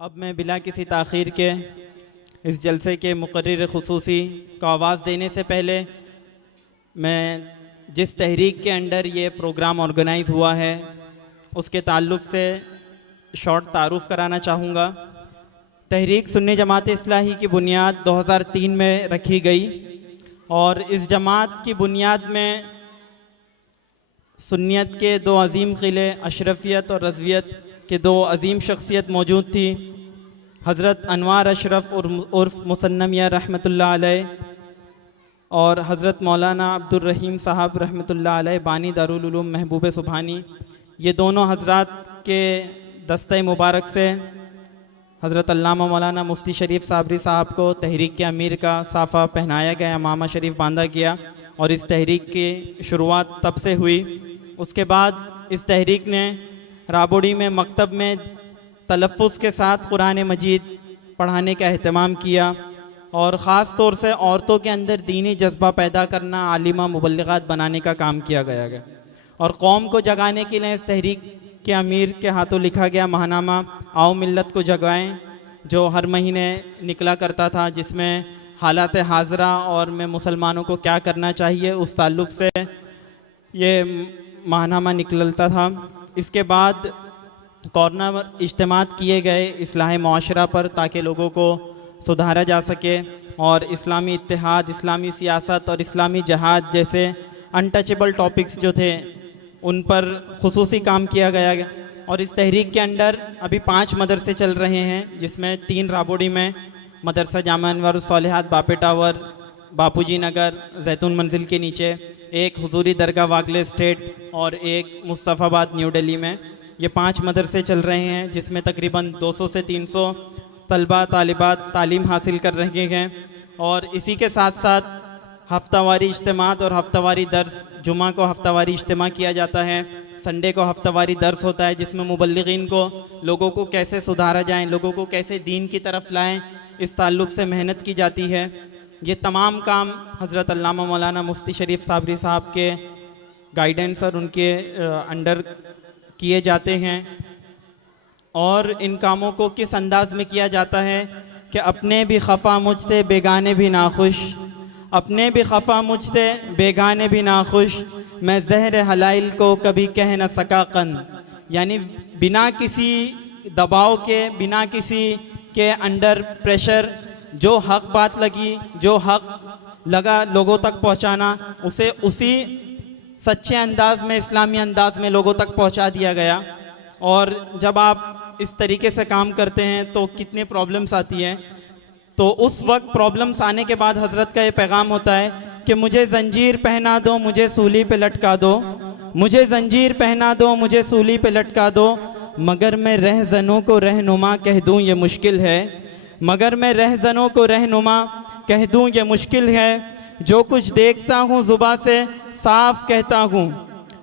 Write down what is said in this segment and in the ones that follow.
अब मैं बिला किसी ताख़ीर के इस जलसे के मुकर्रिर ख़ुसूसी को आवाज़ देने से पहले मैं जिस तहरीक के अंडर ये प्रोग्राम ऑर्गेनाइज़ हुआ है उसके ताल्लुक़ से शॉर्ट तारुफ़ कराना चाहूँगा। तहरीक सुन्नी जमात इस्लाही की बुनियाद 2003 में रखी गई और इस जमात की बुनियाद में सुन्नियत के दो अज़ीम क़िले अशरफियत और रज़वियत के दो अज़ीम शख्सियत मौजूद थी। हज़रत अनवार अशरफ उर्फ़ मुसन्ना मियां रहमतुल्लाह अलैह और हज़रत मौलाना अब्दुर रहीम साहब रहमतुल्लाह अलैह बानी दारुल उलूम महबूब सुबहानी, ये दोनों हज़रात के दस्ते मुबारक से हज़रत अल्लामा मौलाना मुफ्ती शरीफ साबरी साहब को तहरीक के अमीर का साफ़ा पहनाया गया, इमामा शरीफ बांधा गया और इस तहरीक की शुरुआत तब से हुई। उसके बाद इस तहरीक ने राबोड़ी में मकतब में तलफ़्फ़ुज़ के साथ कुरान मजीद पढ़ाने का अहतमाम किया और ख़ास तौर से औरतों के अंदर दीनी जज्बा पैदा करना, आलिमा मुबल्लिगात बनाने का काम किया गया और कौम को जगाने के लिए इस तहरीक के अमीर के हाथों लिखा गया महानामा आओ मिल्लत को जगाएं, जो हर महीने निकला करता था, जिसमें हालात हाज़रा और में मुसलमानों को क्या करना चाहिए उस ताल्लुक़ से ये महानामा निकलता था। इसके बाद कॉर्नर इज्तिमात किए गए इस्लाह मुआशरा पर ताकि लोगों को सुधारा जा सके और इस्लामी इत्तेहाद, इस्लामी सियासत और इस्लामी जहाद जैसे अनटचेबल टॉपिक्स जो थे उन पर खुसूसी काम किया गया। और इस तहरीक के अंडर अभी 5 मदरसे चल रहे हैं, जिसमें 3 राबोड़ी में मदरसा जामा अनवारुस सालिहात बापे टावर बापूजी नगर जैतून मंजिल के नीचे, एक हुजूरी दरगाह वागले स्टेट और एक मुस्तफ़ाबाद न्यू दिल्ली में। ये 5 मदरसे चल रहे हैं जिसमें तकरीबन 200 से 300 तलबा तालिबात तालीम हासिल कर रहे हैं और इसी के साथ साथ हफ्तावारी इज्तिमात और हफ्तावारी दर्स, जुमा को हफ्तावारी इज्तिमा किया जाता है, संडे को हफ्तावारी दर्स होता है जिसमें मुबल्लिगीन को लोगों को कैसे सुधारा जाए, लोगों को कैसे दीन की तरफ लाएं, इस ताल्लुक़ से मेहनत की जाती है। ये तमाम काम हज़रत अल्लामा मौलाना मुफ्ती शरीफ साबरी साहब के गाइडेंस और उनके अंडर किए जाते हैं और इन कामों को किस अंदाज में किया जाता है कि अपने भी खफा मुझसे बेगाने भी नाखुश, अपने भी खफा मुझसे बेगाने भी नाखुश, मैं ज़हर हलाइल को कभी कह न सका कन, यानी बिना किसी दबाव के, बिना किसी के अंडर प्रेशर जो हक बात लगी, जो हक लगा लोगों तक पहुंचाना, उसे उसी सच्चे अंदाज में, इस्लामी अंदाज में लोगों तक पहुंचा दिया गया। और जब आप इस तरीके से काम करते हैं तो कितने प्रॉब्लम्स आती हैं, तो उस वक्त प्रॉब्लम्स आने के बाद हज़रत का ये पैगाम होता है कि मुझे ज़ंजीर पहना दो, मुझे सूली पे लटका दो, मुझे ज़ंजीर पहना दो, मुझे सूली पे लटका दो, मगर मैं रहज़नों को रहनुमा कह दूँ ये मुश्किल है, मगर मैं रहज़नों को रहनुमा कह दूँ ये मुश्किल है, जो कुछ देखता हूँ ज़ुबां से साफ कहता हूँ,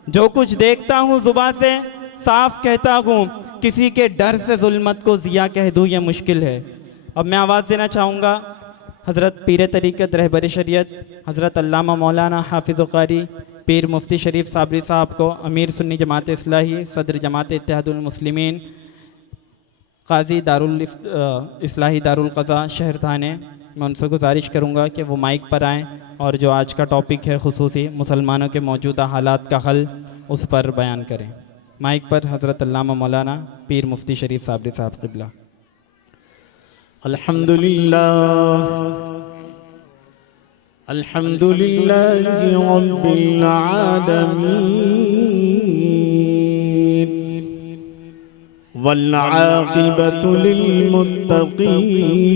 जो कुछ देखता हूँ ज़ुबां से साफ कहता हूँ, किसी के डर से जुल्मत को ज़िया कह दूँ ये मुश्किल है। अब मैं आवाज़ देना चाहूँगा हज़रत पीर तरीक़त रहबर शरीयत हज़रत अल्लामा मौलाना हाफिज़ कारी पीर मुफ्ती शरीफ साबरी साहब को, अमीर सुन्नी जमात इस्लाही, सदर जमात इत्तेहादुल मुस्लिमीन, काजी दारुल इस्लाही दारुल क़ज़ा शहर थाने, मैं उनसे गुजारिश करूँगा कि वो माइक पर आएँ और जो आज का टॉपिक है खुसूसी मुसलमानों के मौजूदा हालात का हल, उस पर बयान करें। माइक पर हज़रत अल्लामा मौलाना पीर मुफ्ती शरीफ साबरी साहब क़िबला। अल्हम्दुलिल्लाह अल्हम्दुलिल्लाहि रब्बिल आलमीन वल आक़िबतु लिल मुत्तक़ीन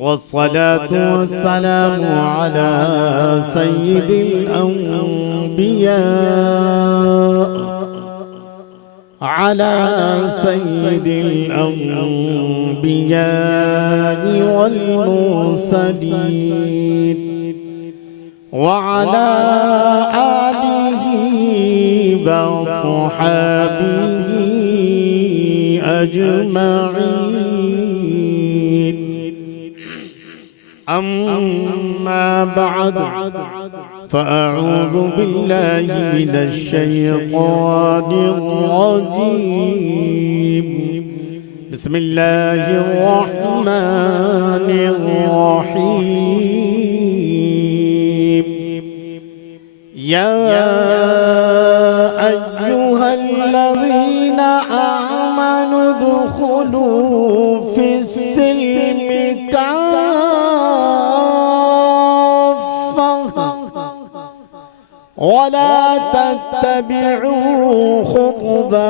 वस्सलातु वस्सलामु अला सय्यिदिल अंबिया अला सय्यिदिल अंबिया वल मुरसलीन व अला आलिहि व सहाबिहि अजमईन। अम्मा बाद फ़अऊज़ु बिल्लाहि मिनश शैतानिर रजीम। बिस्मिल्लाहिर्रहमानिर्रहीम या अय्युहल्लज़ीना आमनु दुखुलू फिस्सिल्मि काफ़्फ़ा वला तत्तबिउ खुतवातिश्शैतान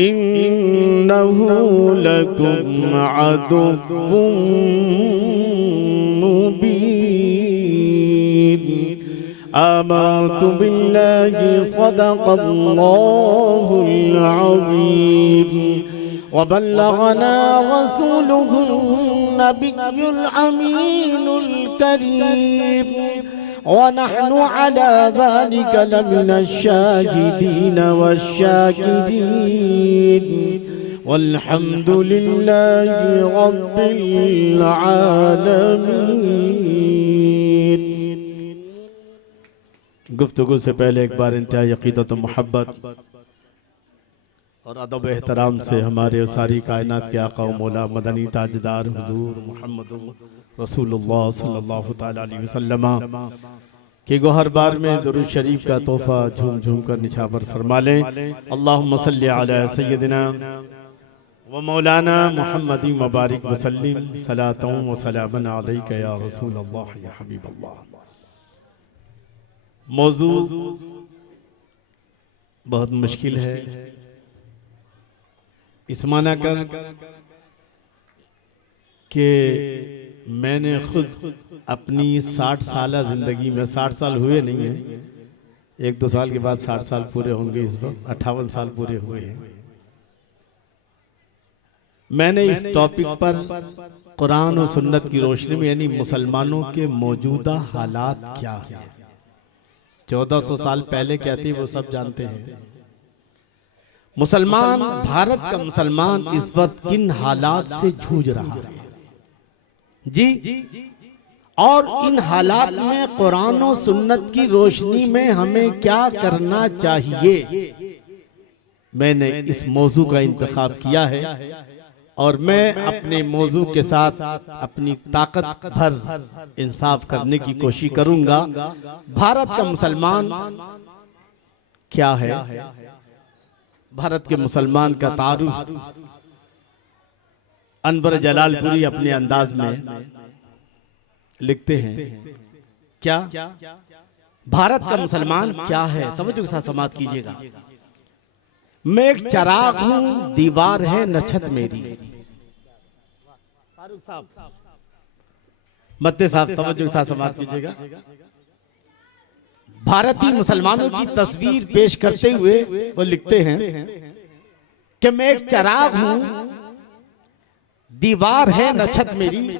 इन्नहु लकुम अदुव्वुम मुबीन। आमन्तु बिल्लाहि सदक़ल्लाहुल अज़ीम व बल्लगना रसूलुहुन नबियुल अमीनुल करीम व नहनु अला ज़ालिका लमिनश शाहिदीन वश्शाकिरीन वल्हम्दुलिल्लाहि रब्बिल आलमीन। गुफ्तगू से पहले एक बार इंतहाई अक़ीदत व मोहब्बत और अदब एहतराम से हमारे सारी कायनात के आका व मौला मदनी ताजदार हुजूर मोहम्मद रसूलुल्लाह सल्लल्लाहु तआला अलैहि वसल्लम के गोहर बार में दुरूद शरीफ का तोहफा झूम झूम कर निछावर फरमा लें। अल्लाहुम्मा सल्लि अला सय्यदिना व मौलाना मुहम्मदी मुबारक वसल्लिम सलातन व सलामन अलैका या रसूलल्लाह या हबीबल्लाह। मौजू बहुत मुश्किल है, इस माना कर कि मैंने खुद अपनी 60 साला जिंदगी में 60 साल हुए नहीं हैं, 1-2 साल के बाद 60 साल पूरे होंगे, इस वक्त 58 साल पूरे हुए हैं। मैंने इस टॉपिक पर कुरान और सुन्नत की रोशनी में यानी मुसलमानों के मौजूदा हालात क्या है, 1400 साल पहले क्या थी वो सब जानते हैं। मुसलमान, भारत का मुसलमान इस वक्त किन हालात से जूझ रहा है जी, और इन हालात में कुरान और सुन्नत की रोशनी में हमें क्या करना चाहिए। मैंने इस मौजू का इंतखाब किया है और मैं अपने मौजू के साथ अपनी ताकत भर इंसाफ करने की कोशिश करूंगा। भारत का मुसलमान क्या है, भारत के मुसलमान का तारुफ अनवर जलालपुरी अपने अंदाज में लिखते हैं। क्या भारत का मुसलमान क्या है, तवज्जो के साथ समाअत कीजिएगा। मैं एक चराग हूं, दीवार है न छत मेरी। मत्ते साहब तवज्जो के साथ समाअत कीजिएगा। भारतीय मुसलमानों की तस्वीर पेश करते हुए वो लिखते हैं कि मैं एक चराग हूं, दीवार है न छत मेरी।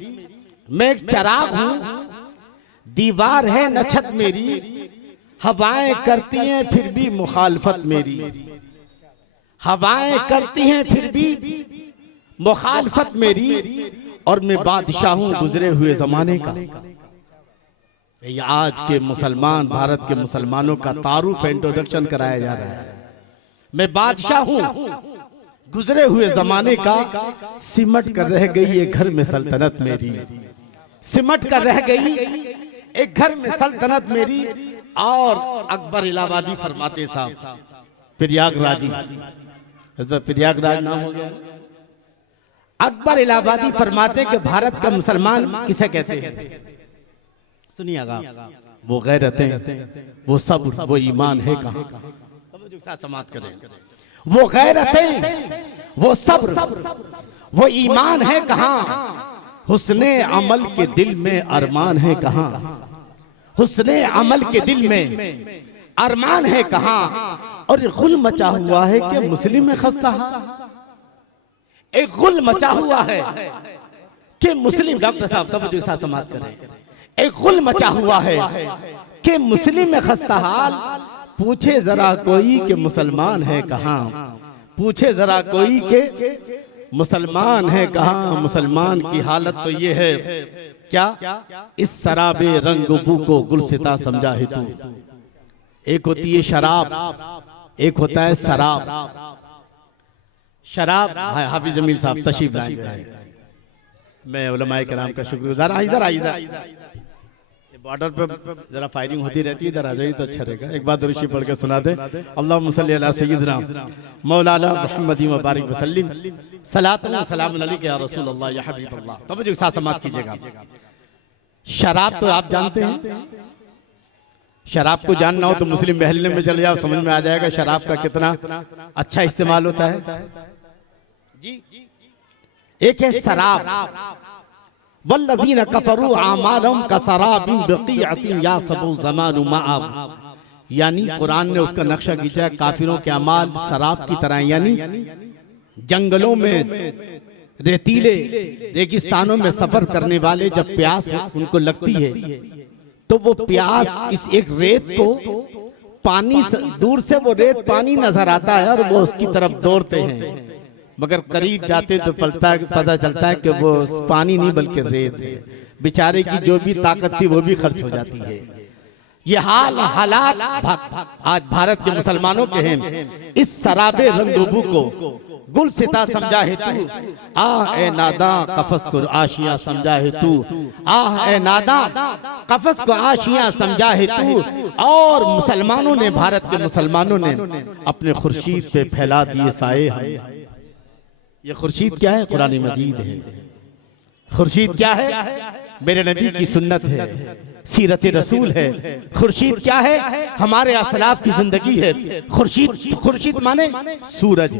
मैं एक चराग हूं, दीवार है न छत मेरी। हवाएं करती हैं फिर भी मुखालफत मेरी। हवाएं करती हैं फिर भी मुखालफत मेरी। और मैं बादशाह हूं गुजरे हुए जमाने का। ये आज के मुसलमान, भारत के मुसलमानों का तारुफ इंट्रोडक्शन कराया जा रहा है। मैं बादशाह हूं गुजरे हुए जमाने का। सिमट कर रह गई एक घर में सल्तनत मेरी। सिमट कर रह गई एक घर में सल्तनत मेरी। और अकबर इलाहाबादी फरमाते साहब, प्रयागराजी, प्रयागराज नाम हो गया। अकबर इलाहाबादी फरमाते कि भारत का मुसलमान किसे कहते हैं, सुनिएगा। वो गैरतें, वो सब्र, वो ईमान है कहां। समाप्त करें। वो गैरतें, वो सब्र, वो ईमान है कहां। हुस्ने अमल के दिल में अरमान है कहां। हुस्ने अमल के दिल में अरमान है कहां। और गुल मचा हुआ है कि मुस्लिम में खस्ता। एक गुल मचा हुआ है कि मुस्लिम, डॉक्टर साहब तवज्जो के साथ समाप्त करें। एक गुल मचा हुआ है कि मुस्लिम में खस्ता हाल। पूछे जरा कोई कि मुसलमान है कहां। पूछे जरा कोई के मुसलमान है कहां। मुसलमान की हालत तो ये है क्या, इस शराबे रंग बू को गुलसिता समझा है तू। एक होती है शराब एक होता है शराब। शराब हाफिज जमील साहब तशरीफ लाए। मैं उलमाए किराम का शुक्रगुजार। इधर इधर बॉर्डर पे जरा फायरिंग होती रहती है, इधर आ जाइए तो अच्छा रहेगा। एक बार दुरूद पढ़ के सुना दे। अल्लाहुम्मा सल्ली अला सय्यिदिना मौलाना मुहम्मद व बारिक वसल्लिम सलातन व सलामुन अलैका या रसूल अल्लाह या हबीब अल्लाह। तवज्जो के साथ समाअत कीजिएगा। शराब तो आप जानते हैं, शराब को जानना हो तो मुस्लिम महल्ले में चले जाओ, समझ में आ जाएगा शराब का कितना अच्छा इस्तेमाल होता है जी। एक है शराब, वल्लज़ीना कफ़रू आमालहुम कसराबिन बक़ीअतिन यासबु ज़मानु माअब, यानी कुरान ने उसका नक्शा खींचा है काफिरों के अमाल शराब की तरह, यानी जंगलों में रेतीले रेगिस्तानों में सफर करने वाले जब प्यास उनको लगती है तो वो प्यास इस एक रेत को पानी दूर से वो रेत पानी नजर आता है और वो उसकी तरफ दौड़ते हैं, मगर करीब जाते तो पता चलता है कि वो पानी नहीं बल्कि रेत है। बेचारे की जो भी ताकत थी वो भी खर्च हो जाती है। ये हालात आज भारत के मुसलमानों के हैं। इस शराबे रंगरूबू को गुलसिता समझा है तू, आह ए नादा कफस को आशिया समझा है तू, आह ए नादा कफस को आशिया समझा है तू। और मुसलमानों ने, भारत के मुसलमानों ने अपने खुर्शीद पे फैला दिए साए हम। ये खुर्शीद क्या है? कुरान मजीद है। खुर्शीद क्या है? मेरे नबी की सुन्नत है, सीरत रसूल है। खुर्शीद क्या है? हमारे असलाफ की जिंदगी है। खुर्शीद माने सूरज,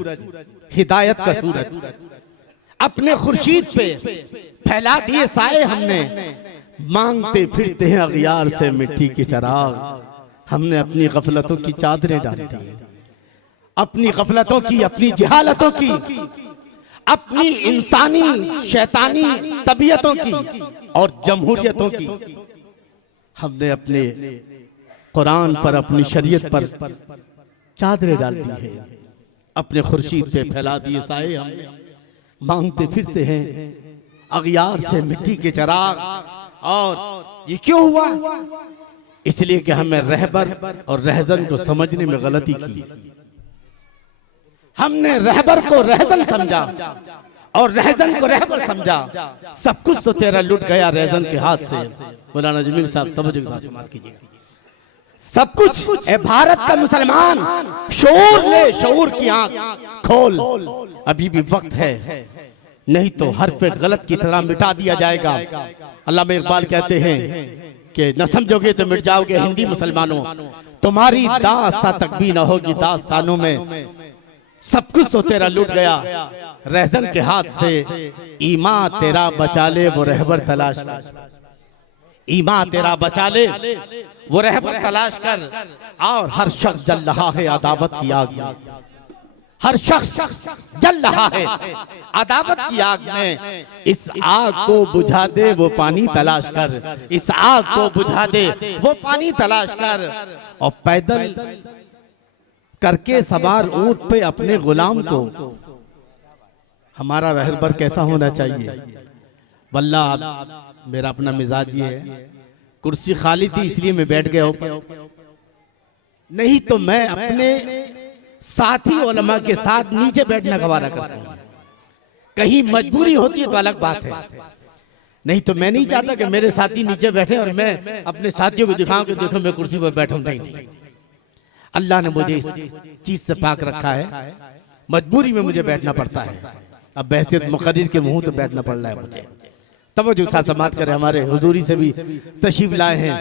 हिदायत का सूरज। अपने खुर्शीद पे फैला दिए साए हमने, मांगते फिरते हैं अगियार से मिट्टी के चराग। हमने अपनी गफलतों की चादरें डाल दी, अपनी गफलतों की, अपनी जहालतों की, अपनी इंसानी शैतानी तबीयतों की और जमहूरियतों की। हमने अपने कुरान पर, अपनी शरीयत पर चादरें डाल दी है। अपने खुर्शीद पे फैला दिए साए हमने, मांगते फिरते हैं अगियार से मिट्टी के चराग। और ये क्यों हुआ? इसलिए कि हमें रहबर और रहजन को समझने में गलती की। हमने रहबर को रहजन समझा और रहजन को रहबर समझा। सब कुछ तो तेरा लुट गया रहजन के हाथ से। मौलाना जमील साहब तवज्जो के साथ समाअत कीजिएगा। सब कुछ ए भारत का मुसलमान शऊर ले, शऊर की आंख खोल, अभी भी वक्त है, नहीं तो हरफ गलत की तरह मिटा दिया जाएगा। अल्लामा इकबाल कहते हैं कि न समझोगे तो मिट जाओगे हिंदी मुसलमानों, तुम्हारी दास्तां तक भी न होगी दास्तानों में। सब कुछ तो तेरा लूट गया रहजन के हाथ से। ईमान तेरा बचा ले वो रहबर तलाश कर, ईमान तेरा बचा ले वो रहबर तलाश कर। और हर शख्स जल रहा है अदावत की आग में, हर शख्स जल रहा है अदावत की आग में। इस आग को बुझा दे वो पानी तलाश कर, इस आग को बुझा दे वो पानी तलाश कर। और पैदल करके सवार ऊंट पे अपने गुलाम को, हमारा रहबर कैसा होना चाहिए? वल्ला मेरा अपना मिजाज ये है, कुर्सी खाली थी इसलिए मैं बैठ गया ऊपर, नहीं तो मैं अपने साथी उलमा के साथ नीचे बैठना गवारा करता हूँ। कहीं मजबूरी होती है तो अलग बात है, नहीं तो मैं नहीं चाहता कि मेरे साथी नीचे बैठे और मैं अपने साथियों को दिखाऊं कि देखो मैं कुर्सी पर बैठा हूं। नहीं, अल्लाह ने मुझे इस चीज से पाक रखा है, मजबूरी में मुझे बैठना पड़ता है। अब बहसियत मुकर्रिर के मुंह तो बैठना पड़ रहा है मुझे। तवज्जो साथ समाअत करें। हमारे हुजूरी से भी तशरीफ लाए हैं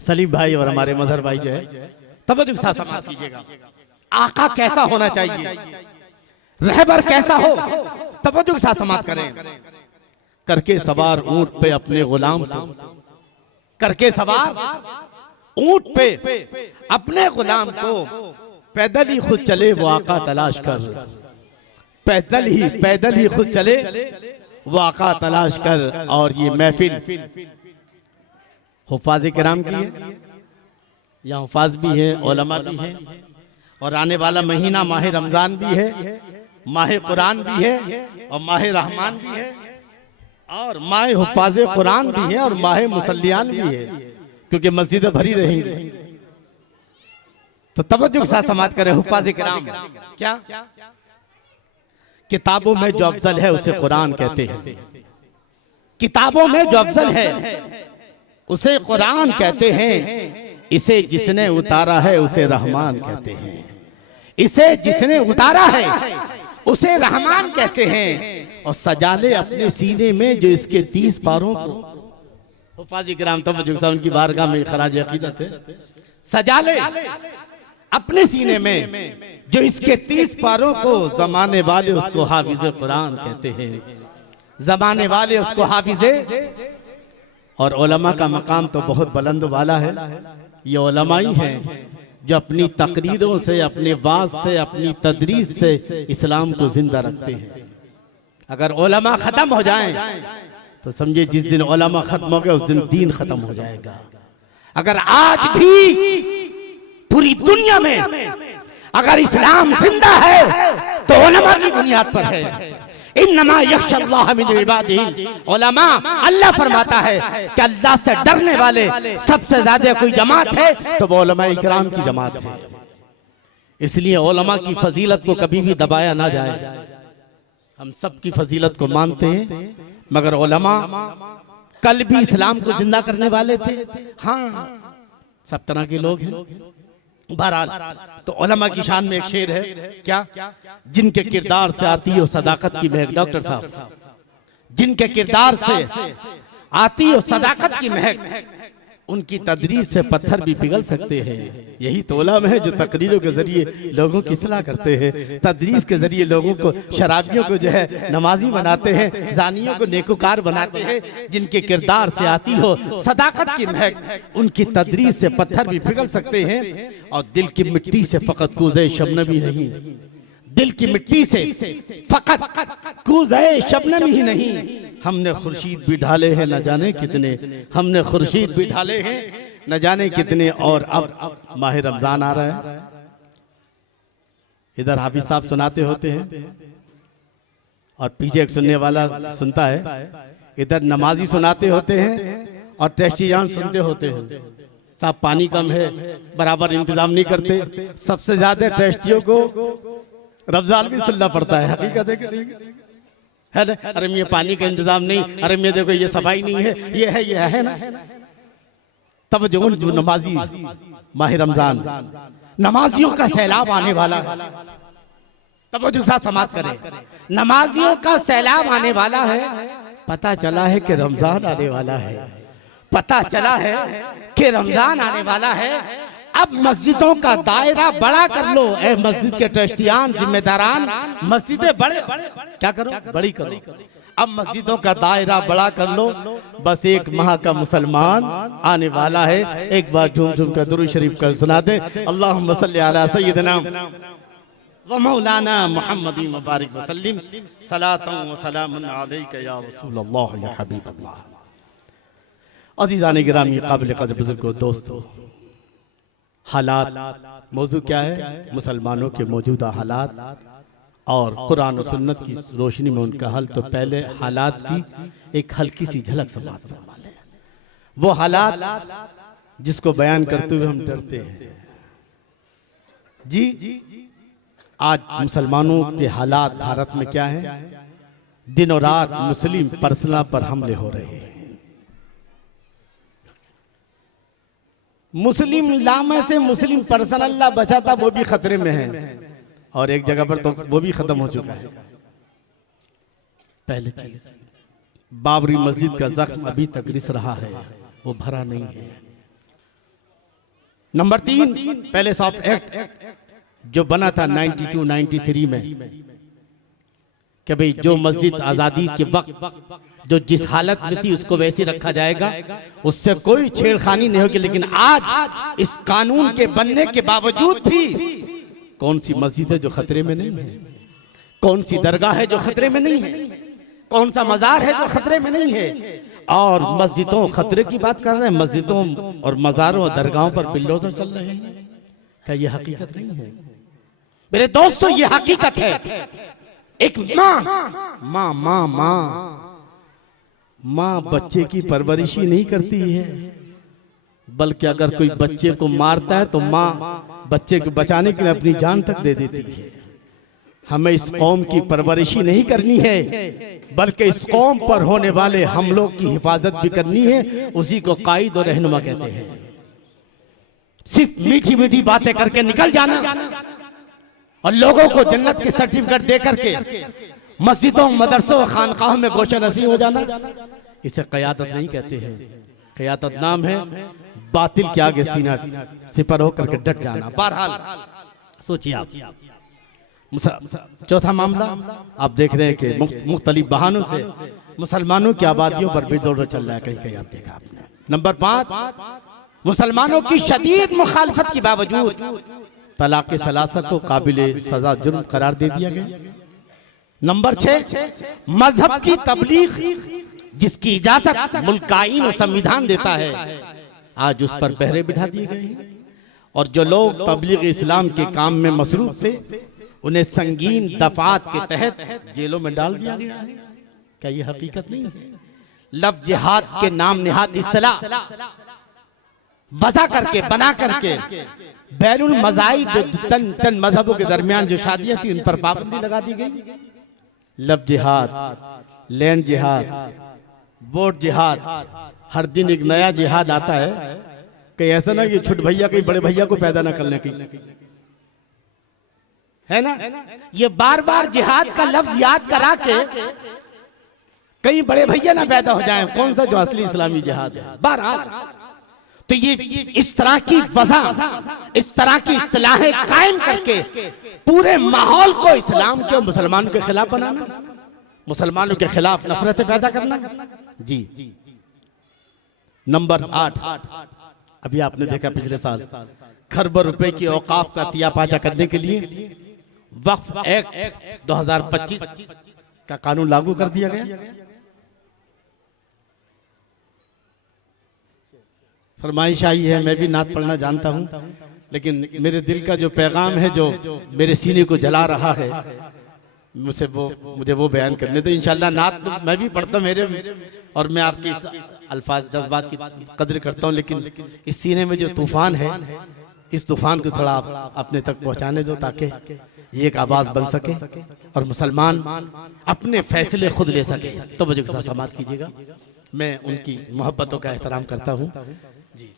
सलीम भाई और हमारे मजहर भाई जो है, तवज्जो के साथ समाअत कीजिएगा। आका कैसा होना चाहिए, रहबर कैसा हो, तवज्जो के साथ समाअत करें। करके सवार ऊंट पे अपने गुलाम को, करके सवार ऊंट पे अपने गुलाम को, पैदल ही खुद चले वो आका तलाश कर, पैदल ही खुद चले वो आका तलाश कर। और ये महफिल हुफाज किराम की है, यहाँ हुफाज भी हैं, उलमा भी हैं, और आने वाला महीना माह रमजान भी है, माह कुरान भी है, और माह रहमान भी है, और माह हुफाज कुरान भी है, और माह मुसल्लियान भी है, क्योंकि मस्जिदें भरी रहेंगी। तो तवज्जो के साथ समाप्त करें हुफ्फाज़ किराम। क्या किताबों में जो अफजल है उसे कुरान कहते हैं। किताबों में जो अफजल है उसे कुरान कहते हैं। इसे जिसने उतारा है उसे रहमान कहते हैं। इसे जिसने उतारा है उसे रहमान कहते हैं। और सजा ले अपने सीने में जो इसके 30 पारों को, हुफ्फाज़ किराम तवज्जो के साथ उनकी बारगाह में खराज अकीदत है, सजा ले अपने सीने में जो इसके 30 पारों को, जमाने वाले उसको हाफिज़े कुरान कहते हैं। जमाने वाले उसको हाफिज़े, और उलमा का मकाम तो बहुत बुलंद वाला है। ये उलमा ही हैं जो अपनी तकरीरों से, अपने वाज से, अपनी तदरीस से इस्लाम को जिंदा रखते हैं। अगर उलमा खत्म हो जाएं तो समझे जिस दिन उलमा खत्म हो गए उस दिन दीन खत्म हो जाएगा। अगर आज भी पूरी दुनिया में अगर इस्लाम जिंदा है तो उलमा की बुनियाद पर है। इन्नमा यख्शल्लाह मिन इबादिही उलमा। अल्लाह फरमाता है कि अल्लाह से डरने वाले सबसे ज्यादा कोई जमात है तो वो उलमा इकराम की जमात है। इसलिए उलमा की फजीलत को कभी भी दबाया ना जाए। हम सब की फजीलत को मानते हैं, मगर उलमा कल भी इस्लाम को जिंदा करने वाले थे। हाँ, सब तरह के लोग हैं। बहरहाल तो उलमा की शान में एक शेर है, क्या? जिनके किरदार से आती है सदाकत की महक। डॉक्टर साहब, जिनके किरदार से आती है सदाकत की महक, उनकी तदरीस से पत्थर भी पिघल सकते हैं। यही तो उलमा है जो तकरीरों के जरिए लोगों की इस्लाह करते हैं, तदरीस के जरिए लोगों को, शराबियों को जो है नमाजी बनाते हैं, जानियों को नेकुकार बनाते हैं। जिनके किरदार से आती हो सदाकत की महक, उनकी तदरीस से पत्थर भी पिघल सकते हैं। और दिल की मिट्टी से फकत कूज़े शबनम ही नहीं, दिल की मिट्टी से फकत कूज़े शबनम ही नहीं। हमने खुर्शीद भी ढाले हैं न जाने कितने, हमने खुर्शीद भी ढाले हैं न जाने कितने। और अब माह रमजान आ रहा है, इधर हाफिज साहब सुनाते होते हैं और पीछे एक सुनने वाला सुनता है, इधर नमाजी सुनाते होते हैं और टेस्टियान सुनते होते हैं। साहब पानी कम है, बराबर इंतजाम नहीं करते। सबसे ज्यादा टेस्टियों को रमजान भी सुनना पड़ता है। हकीकत है कि नहीं है ना? अरे ये पानी का इंतजाम नहीं, अरे ये देखो ये सफाई नहीं है, ये है ना। तब जो नमाजी माह रमजान, नमाजियों का सैलाब आने वाला है। तब जो साथ समाप्त करें, नमाजियों का सैलाब आने वाला है। पता चला है कि रमजान आने वाला है, पता चला है कि रमजान आने वाला है। अब मस्जिदों का दायरा बड़ा कर लो। ए मस्जिद के ट्रस्टियान, जिम्मेदारान, मस्जिदें बड़े क्या करो, बड़ी करो। अब मस्जिदों का दायरा बड़ा कर लो। बस एक माह का मुसलमान आने वाला है। एक बार झूम झूम कर दुरूद शरीफ कर सुना दे। अल्लाहुम्मा सल्ली अला सय्यिदिना व मौलाना मुहम्मदी मुबारक वसल्लिम सलातन व सलामुन अलैका या रसूलल्लाह या हबीबल्लाह। अज़ीज़ान गिरामी, काबिल क़द्र बुज़ुर्गों, दोस्तों, हालात मौजू क्या है? मुसलमानों के मौजूदा हालात और कुरान और सुन्नत की रोशनी में उनका हल। तो पहले हालात की एक हल्की सी झलक समाप्त फरमा लें। वो हालात जिसको बयान करते हुए हम डरते हैं। जी, आज मुसलमानों के हालात भारत में क्या है? दिनों रात मुस्लिम पर्सनल पर हमले हो रहे हैं। मुस्लिम लामे से मुस्लिम पर्सन अल्लाह बचाता वो भी खतरे में है, और एक जगह पर तो वो भी खत्म हो चुका है। पहले चीज, बाबरी मस्जिद का जख्म अभी तक रिस रहा है, वो भरा नहीं है। नंबर 3, पैलेस ऑफ एक्ट जो बना था 92-93 में, कि भाई जो मस्जिद आजादी के वक्त जो जिस हालत में थी उसको वैसे रखा जाएगा, उससे कोई छेड़खानी नहीं होगी। लेकिन आज इस कानून के बनने के बावजूद भी कौन सी मस्जिद है जो खतरे में नहीं है? कौन सी दरगाह है जो खतरे में नहीं है? कौन सा मजार है जो खतरे में नहीं है? और मस्जिदों, खतरे की बात कर रहे हैं, मस्जिदों और मजारों और दरगाहों पर बिल्डोजर चल रहे हैं। क्या ये हकीकत नहीं है? मेरे दोस्तों, ये हकीकत है। एक माँ बच्चे की परवरिश ही नहीं करती है। बल्कि अगर कोई बच्चे को मारता है तो माँ बच्चे को बचाने के लिए अपनी जान तक दे देती है। हमें इस कौम की परवरिशी नहीं करनी है, बल्कि इस कौम पर होने वाले हमलों की हिफाजत भी करनी है। उसी को कायद और रहनुमा कहते हैं। सिर्फ मीठी मीठी बातें करके निकल जाना और लोगों को जन्नत के सर्टिफिकेट दे करके मस्जिदों, मदरसों, खानकाहों में गोशा नसी हो जाना, इसे क़यादत नहीं कहते हैं। क़यादत नाम है बातिल के आगे सीना सिपर होकर के डट जाना। बहरहाल सोचिए आप, चौथा मामला आप देख रहे हैं कि मुख्तलिफ बहानों से मुसलमानों की आबादियों पर भी जोर चल रहा है। कहीं कहीं आप देखा आपने। नंबर 5, मुसलमानों की शदीद मुखालफत के बावजूद तलाक सलासा को काबिले सजा जुर्म करार दे दिया गया। नंबर 6, मजहब की तबलीग जिसकी इजाजत मुल्क का आईन और संविधान देता है, आज उस पर पहरे बिठा दिए गए हैं। और जो लोग तबलीग इस्लाम के काम में मसरूफ थे, उन्हें संगीन दफात के तहत जेलों में डाल दिया गया है। क्या ये हकीकत नहीं है? लफ्ज़ जिहाद के नाम निहाद इस्लाह वज़ा करके, बना करके बैरुल मज़ाहिब तन मजहबों के दरमियान जो शादियां थी, उन पर पाबंदी लगा दी गई। लफ्ज़ जिहाद, लैंड जिहाद, वोट जिहाद, हर दिन एक नया जिहाद आता है। कहीं ऐसा ना कि छोटे भैया कहीं बड़े भैया को पैदा ना करने की, है ना? ये बार बार जिहाद का लफ्ज याद करा के कहीं बड़े भैया ना पैदा हो जाएं। कौन सा जो असली इस्लामी जिहाद है? बहरहाल तो ये इस तरह की वजह, इस तरह की इस्लाहें कायम करके पूरे माहौल को इस्लाम के, मुसलमानों के खिलाफ बनाना, मुसलमानों के खिलाफ नफरतें पैदा करना। जी। नंबर 8, अभी आपने देखा पिछले साल खरबों रुपए की औकाफ का तिया पाचा करने के लिए वक्फ एक्ट 2025 का कानून लागू कर दिया गया। फरमाइश आई है, मैं भी नात पढ़ना जानता हूं, लेकिन मेरे दिल का जो पैगाम है, जो मेरे सीने को जला रहा है, मुझे वो बयान करने दो। इंशाल्लाह नात तो मैं भी पढ़ता हूं, और मैं आपके इस अल्फाज जज्बात की कदर करता हूं, लेकिन इस सीने में जो तूफान है, इस तूफान को थोड़ा आप अपने तक पहुंचाने दो, ताकि ये एक आवाज बन सके और मुसलमान अपने फैसले खुद ले सके। तो वजह के साथ समाप्त कीजिएगा। मैं उनकी मोहब्बतों का एहतराम करता हूं। जी।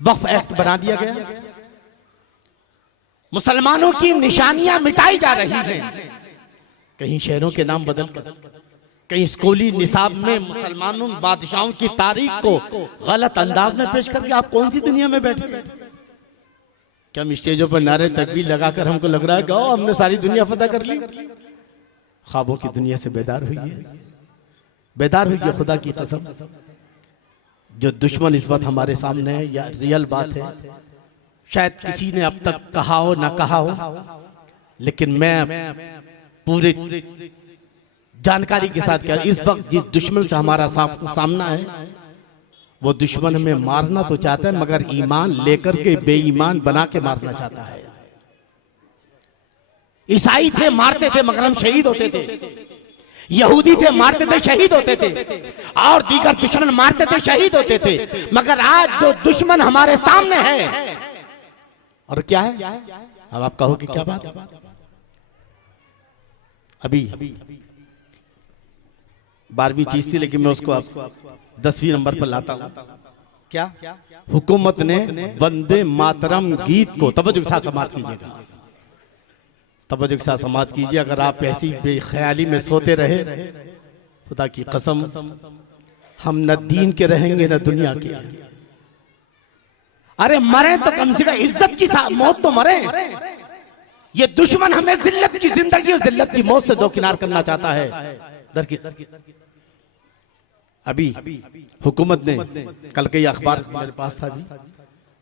वक्फ एक्ट बना दिया गया, मुसलमानों की निशानियां मिटाई जा रही हैं। कहीं शहरों के नाम बदल कर, कहीं स्कूली निसाब में मुसलमानों बादशाहों की तारीख को गलत अंदाज में पेश करके आप कौन सी दुनिया में बैठे? क्या हम स्टेजों पर नारे तकबीर लगाकर हमको लग रहा है कि हमने सारी दुनिया फतह कर ली? ख्वाबों की दुनिया से बेदार हुई है, बेदार हुई है। खुदा की कसम, जो दुश्मन इस वक्त हमारे सामने है, या रियल बात है, शायद किसी ने अब तक कहा हो ना कहा हो, लेकिन मैं पूरे जानकारी के साथ कह रहा हूं, इस वक्त जिस दुश्मन से हमारा सामना है, वो दुश्मन हमें मारना तो चाहता है, मगर ईमान लेकर के बेईमान बना के मारना चाहता है। ईसाई थे, मारते थे मगर हम शहीद होते थे। यहूदी थे, मारते थे, शहीद होते थे। और दीगर दुश्मन मारते थे, शहीद होते थे। मगर आज जो दुश्मन हमारे सामने है, और क्या है? अब आप कहो कि क्या बात? अभी 12वीं चीज थी, लेकिन मैं उसको आप 10वीं नंबर पर लाता हूं। क्या? हुकूमत ने वंदे मातरम गीत को, तवज्जो के साथ समाप्त कीजिएगा, तवज्जो के साथ समाप्त कीजिए। अगर आप ऐसी बेख्याली में सोते रहे, खुदा की कसम हम न दीन के रहेंगे न दुनिया के। अरे मरे तो कम से कम इज्जत की मौत तो मरे। ये दुश्मन हमें जिल्लत की जिंदगी और जिल्लत की मौत से दो किनार करना चाहता है। अभी हुकूमत ने, कल के अखबार मेरे पास था,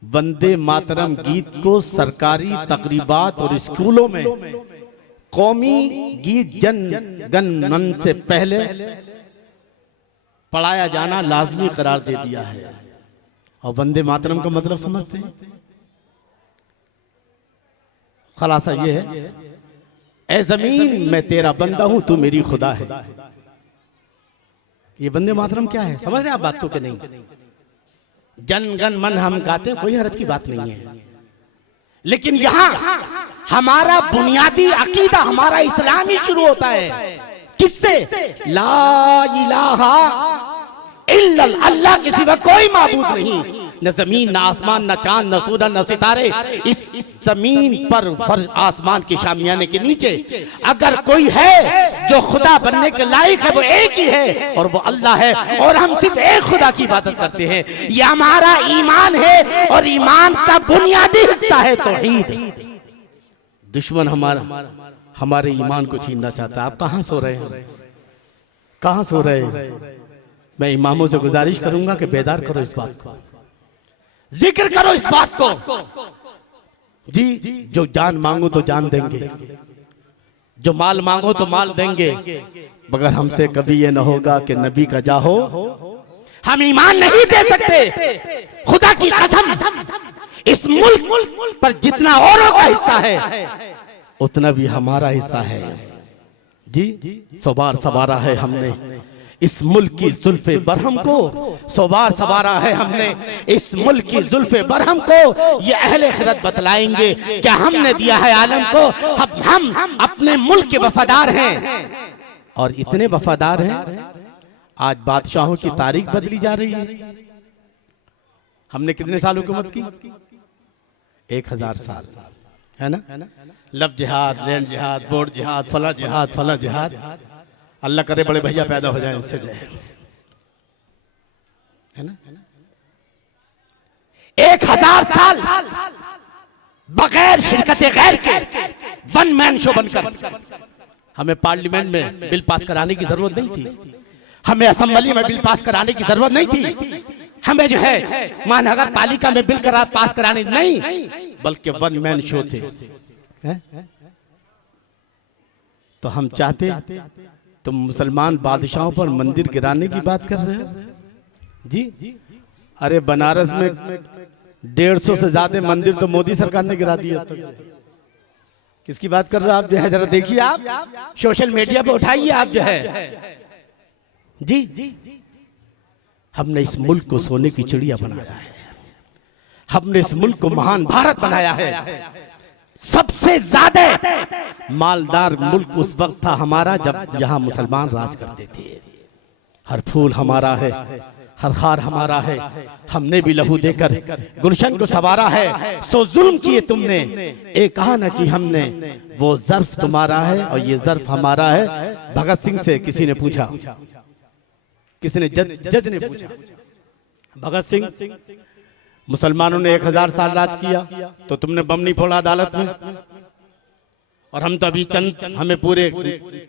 वंदे मातरम गीत को सरकारी तकरीबात और स्कूलों में कौमी गीत जन गण मन से पहले पढ़ाया जाना लाजमी करार दे दिया है। और वंदे मातरम का मतलब समझते हैं? खलासा ये है, ए जमीन मैं तेरा बंदा हूं, तू मेरी खुदा है। ये वंदे मातरम क्या है? समझ रहे आप बात को कि नहीं? जन गण मन हम गाते हैं, कोई हर्ज की बात नहीं है, लेकिन यहां हमारा बुनियादी अकीदा, हमारा इस्लाम ही शुरू होता है किससे? ला इलाहा इल्लल्लाह, अल्लाह के सिवा कोई माबूद नहीं, न जमीन न आसमान न चांद न सूरज न सितारे, इस जमीन पर आसमान के शामियाने के नीचे अगर कोई है जो खुदा बनने के लायक है वो एक ही है और वो अल्लाह है, और हम सिर्फ एक खुदा की इबादत करते हैं। ये हमारा ईमान है और ईमान का बुनियादी हिस्सा है तौहीद। दुश्मन हमारे ईमान को छीनना चाहता है। आप कहां सो रहे हैं, कहां सो रहे हैं? मैं इमामों से गुजारिश करूंगा कि बेदार करो इस बात को, जिक्र करो इस बात को। जी, जो जान मांगो तो जान देंगे, जो माल मांगो तो माल देंगे, मगर हमसे कभी ये न होगा कि नबी का जाहो हम ईमान नहीं दे सकते। खुदा की कसम, इस मुल्क पर जितना औरों का हिस्सा है उतना भी हमारा हिस्सा है। जी, सवार सवारा है हमने इस मुल्क की जुल्फे बरहम को, सवार सवारा है हमने इस मुल्क की जुल्फे बरहम को। ये अहले खिदमत बतलाएंगे क्या हमने दिया है आलम को। हम अपने मुल्क के वफादार हैं, और इतने वफादार हैं आज बादशाहों की तारीख बदली जा रही है। हमने कितने साल हुकूमत की? 1000 साल, है ना? लब जिहाद, लैंड जिहाद, बोर्ड जिहाद, फला जिहाद, फला जिहाद। अल्लाह करे बड़े भैया पैदा हो जाए इससे, है ना? 1000 साल बगैर शिरकत गैर के वन मैन शो बनकर हमें पार्लियामेंट में बिल पास कराने की जरूरत नहीं थी, हमें असेंबली में बिल पास कराने की जरूरत नहीं थी, हमें जो है महानगर पालिका में बिल पास कराने नहीं, बल्कि वन मैन शो थे। तो हम चाहते, तुम मुसलमान बादशाहों पर मंदिर गिराने की बात कर रहे हो जी? अरे बनारस में 150 से ज्यादा मंदिर तो मोदी सरकार ने गिरा दिया। तो किसकी बात कर रहे हो आप? जो है जरा देखिए, आप सोशल मीडिया पे उठाइए आप जो है जी। हमने इस मुल्क को सोने की चिड़िया बनाया है, हमने इस मुल्क को महान भारत बनाया है। सबसे ज्यादा मालदार मुल्क उस वक्त था हमारा जब यहाँ मुसलमान राज करते थे। हर फूल हमारा है, हर खार हमारा है, हमने भी लहू देकर गुलशन को संवारा है। सो जुल्म किए तुमने, एक कहा न कि हमने, वो ज़र्फ तुम्हारा है और ये ज़र्फ हमारा है। भगत सिंह से किसी ने पूछा, किसने? जज ने पूछा, भगत सिंह मुसलमानों ने 1000 साल राज किया तो तुमने बम नहीं फोड़ा अदालत में, और हम तो अभी हमें पूरे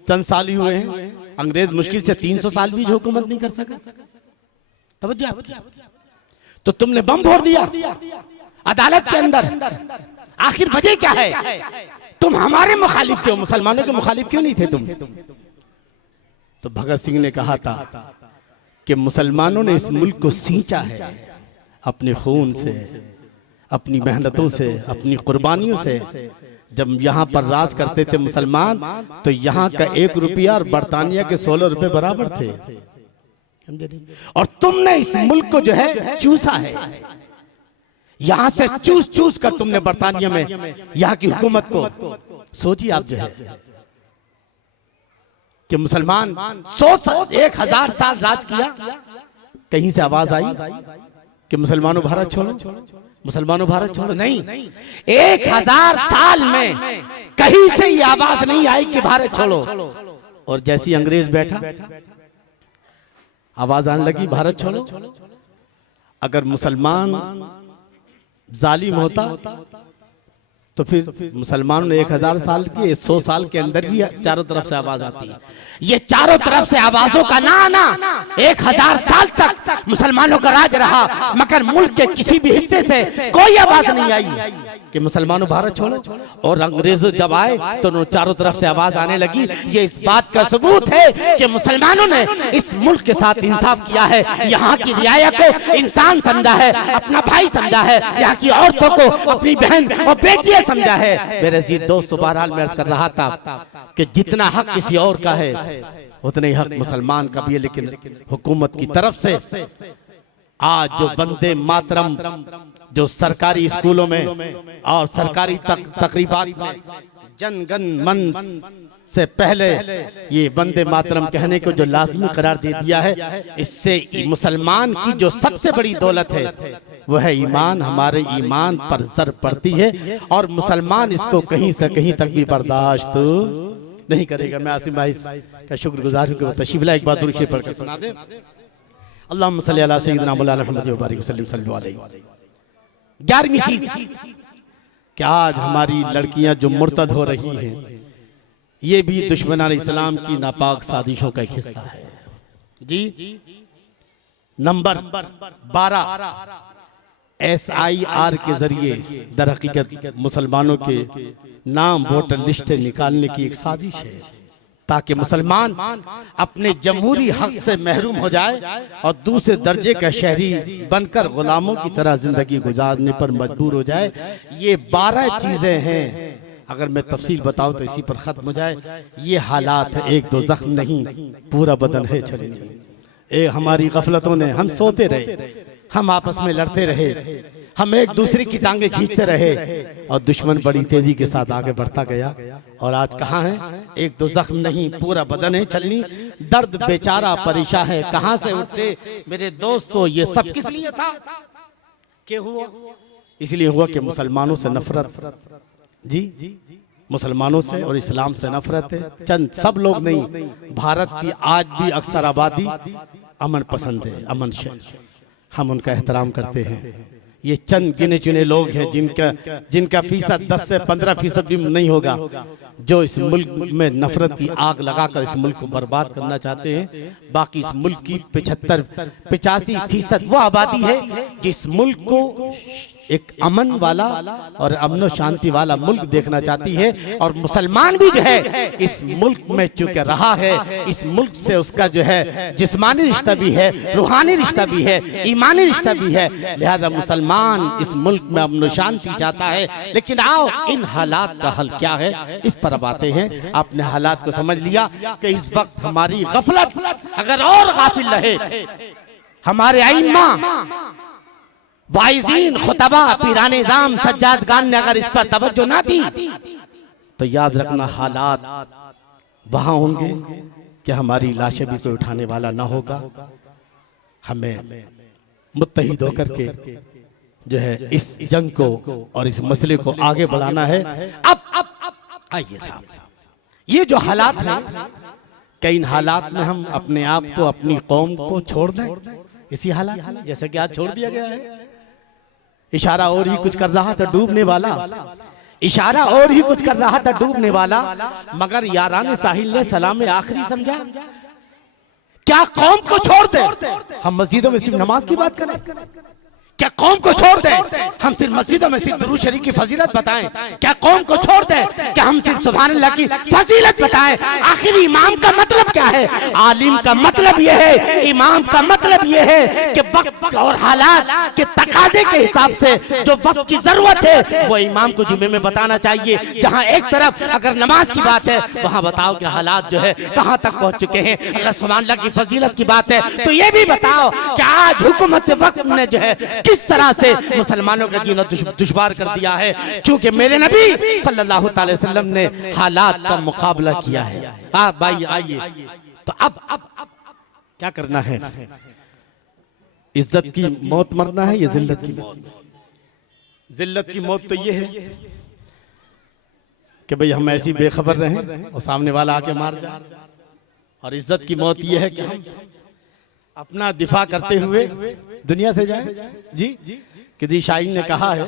चंद साल ही हुए हैं। अंग्रेज मुश्किल से 300 साल भी हुकूमत नहीं कर सका। तवज्जो, तो तुमने बम फोड़ दिया अदालत के अंदर। आखिर वजह क्या है? तुम हमारे मुखालिफ क्यों, मुसलमानों के मुखालिफ क्यों नहीं थे तुम? तो भगत सिंह ने कहा था कि मुसलमानों ने इस मुल्क को सींचा है अपने खून से, अपनी मेहनतों से, अपनी कुर्बानियों से। जब यहाँ पर राज करते थे मुसलमान तो यहाँ का 1 रुपया और बरतानिया के 16 रुपए बराबर थे। और तुमने इस मुल्क को जो है चूसा है, यहाँ से चूस चूस कर तुमने बरतानिया में यहाँ की हुकूमत को। सोचिए आप जो है कि मुसलमान 1000 साल राज किया, कहीं से आवाज आई कि मुसलमानों भारत छोड़ो, मुसलमानों भारत छोड़ो? नहीं, 1000 साल में कहीं से ये आवाज नहीं आई कि भारत छोड़ो। और जैसी अंग्रेज बैठा आवाज आने लगी भारत छोड़ो। अगर मुसलमान जालिम होता तो फिर मुसलमानों ने 1000 साल की 100 साल के अंदर भी चारों तरफ से आवाज आती है। ये चारों तरफ से आवाजों का ना आना 1000 साल तक मुसलमानों का राज रहा, मगर मुल्क के किसी भी हिस्से से कोई आवाज नहीं आई कि मुसलमानों भारत छोड़ो। और अंग्रेज जब आए तो चारों तरफ से आवाज आने लगी। ये इस बात का सबूत है कि मुसलमानों ने इस मुल्क के साथ इंसाफ किया है, यहाँ की रियाया को इंसान समझा है, अपना भाई समझा है, यहाँ की औरतों को अपनी बहन और बेटियां समझा है। मेरे अजीज दोस्तों, बहरहाल मैं अर्ज कर रहा था कि जितना हक किसी और का है उतने ही हक मुसलमान का भी है, लेकिन हुकूमत की तरफ से आज जो वंदे मातरम जो सरकारी स्कूलों में और सरकारी तकरीबात में जन गण मन से पहले ये वंदे मातरम कहने को जो लाजमी करार दे दिया है, इससे मुसलमान की जो सबसे बड़ी दौलत है वो है ईमान। हमारे ईमान पर जर पड़ती है और मुसलमान इसको कहीं से कहीं तक भी बर्दाश्त नहीं करेगा। मैं आसिम भाई का शुक्रगुजार हूँ कि वो तशरीफ लाए, एक बार दुरूद शरीफ पढ़कर सुना दे। अल्लाहुम्मा सल्ली अला सय्यिदिना मौलाना मुहम्मद व बारिक वसल्लम सल्लल्लाहु अलैहि। 11वीं चीज कि आज हमारी लड़कियां जो मुर्तद हो रही हैं, ये भी दुश्मनान इस्लाम की नापाक साजिशों का एक हिस्सा है जी। नंबर 12 SIR के जरिए दर हकीकत मुसलमानों के नाम वोटर लिस्ट निकालने की एक साजिश है ताकि मुसलमान अपने जमहूरी हक से महरूम हो जाए और दूसरे दर्जे का शहरी बनकर गुलामों की तरह जिंदगी गुजारने पर मजबूर हो जाए। ये 12 चीजें हैं, अगर मैं तफसील बताऊं तो इसी पर खत्म हो जाए। ये हालात है, एक दो जख्म नहीं, पूरा बदन है छलनी। हमारी गफलतों ने, हम सोते रहे, हम आपस में लड़ते रहे, हम एक दूसरे की टांगे खींचते रहे और दुश्मन बड़ी तेजी के साथ आगे बढ़ता गया। और आज कहाँ है? एक दो जख्म नहीं, पूरा बदन है छलनी। दर्द बेचारा परेशान है, कहाँ से उठते मेरे दोस्तों। ये सब किस लिए था? क्यों हुआ? इसलिए हुआ कि मुसलमानों से नफरत जी, मुसलमानों से और इस्लाम से नफरत है। चंद सब लोग नहीं, भारत की आज भी अक्सर आबादी अमन पसंद है, अमन शे, हम उनका एहतराम करते हैं। ये चंद गिने चुने लोग हैं जिनका फीसद 10 से 15% भी नहीं होगा, जो इस मुल्क में नफरत की आग लगाकर इस मुल्क को बर्बाद करना चाहते हैं। बाकी इस मुल्क की 85% वो आबादी है जिस मुल्क को एक अमन वाला और अमन शांति वाला मुल्क देखना चाहती है। और मुसलमान भी जो है इस मुल्क में चूंकि रहा है, इस मुल्क से उसका जो है जिस्मानी रिश्ता भी है, रूहानी रिश्ता भी है, ईमानी रिश्ता भी है। लिहाजा मुसलमान इस मुल्क में अमन शांति चाहता है। लेकिन आओ इन हालात का हल क्या है, इस पर अब आते हैं। आपने हालात को समझ लिया कि इस वक्त हमारी गफलत अगर और गाफिल रहे, हमारे आइम्मा वाइज़ीन खुतबा पीराने निज़ाम सज्जादगान ने अगर इस पर तवज्जो ना दी तो याद रखना हालात वहां होंगे कि हमारी लाशें भी कोई उठाने वाला ना होगा। हमें मुत्तहिद होकर के जो है इस जंग को और इस मसले को आगे बढ़ाना है। अब आइए साहब, ये जो हालात हैं, कई हालात में हम अपने आप को, अपनी कौम को छोड़ दें इसी हालात में, जैसे कि आज छोड़ दिया गया है। इशारा और ही कुछ कर रहा था डूबने वाला, इशारा और ही कुछ कर रहा था डूबने वाला, मगर यारान साहिल ने सलाम आखिरी समझा। क्या कौम को छोड़ दे हम मस्जिदों में सिर्फ नमाज की बात करें? क्या कौम को छोड़ दे हम सिर्फ मस्जिदों में सिर्फ दुरूद शरीफ की फजीलत बताएं? क्या कौम को छोड़ दे क्या हम सिर्फ सुभान अल्लाह की फजीलत बताएं? आखिर इमाम का मतलब क्या है? आलिम का मतलब यह है, इमाम का मतलब यह है कि वक्त और हालात के तकाजे के हिसाब से जो वक्त की जरूरत है वो इमाम को जुमे में बताना चाहिए। जहां एक तरफ अगर नमाज की बात है, वहां बताओ कि हालात जो है कहां तक पहुंच चुके हैं। अगर सुभान अल्लाह की फजीलत की बात है तो ये भी बताओ कि आज हुकूमत वक्त ने जो है किस तरह से मुसलमानों का जीना दुश्वार कर दिया है। चूंकि मेरे नबी सल्लल्लाहु अलैहि वसल्लम ने हालात का मुकाबला किया है। आप भाई आइए, तो अब क्या करना है? इज्जत की मौत मरना है या जिल्लत की मौत? जिल्लत की मौत तो ये है कि भाई हम ऐसी बेखबर रहें और सामने वाला आके मार जाए, और इज्जत की मौत ये है कि हम अपना दिफा करते हुए दुनिया से जाए। जी कि दी शाहीन ने कहा है,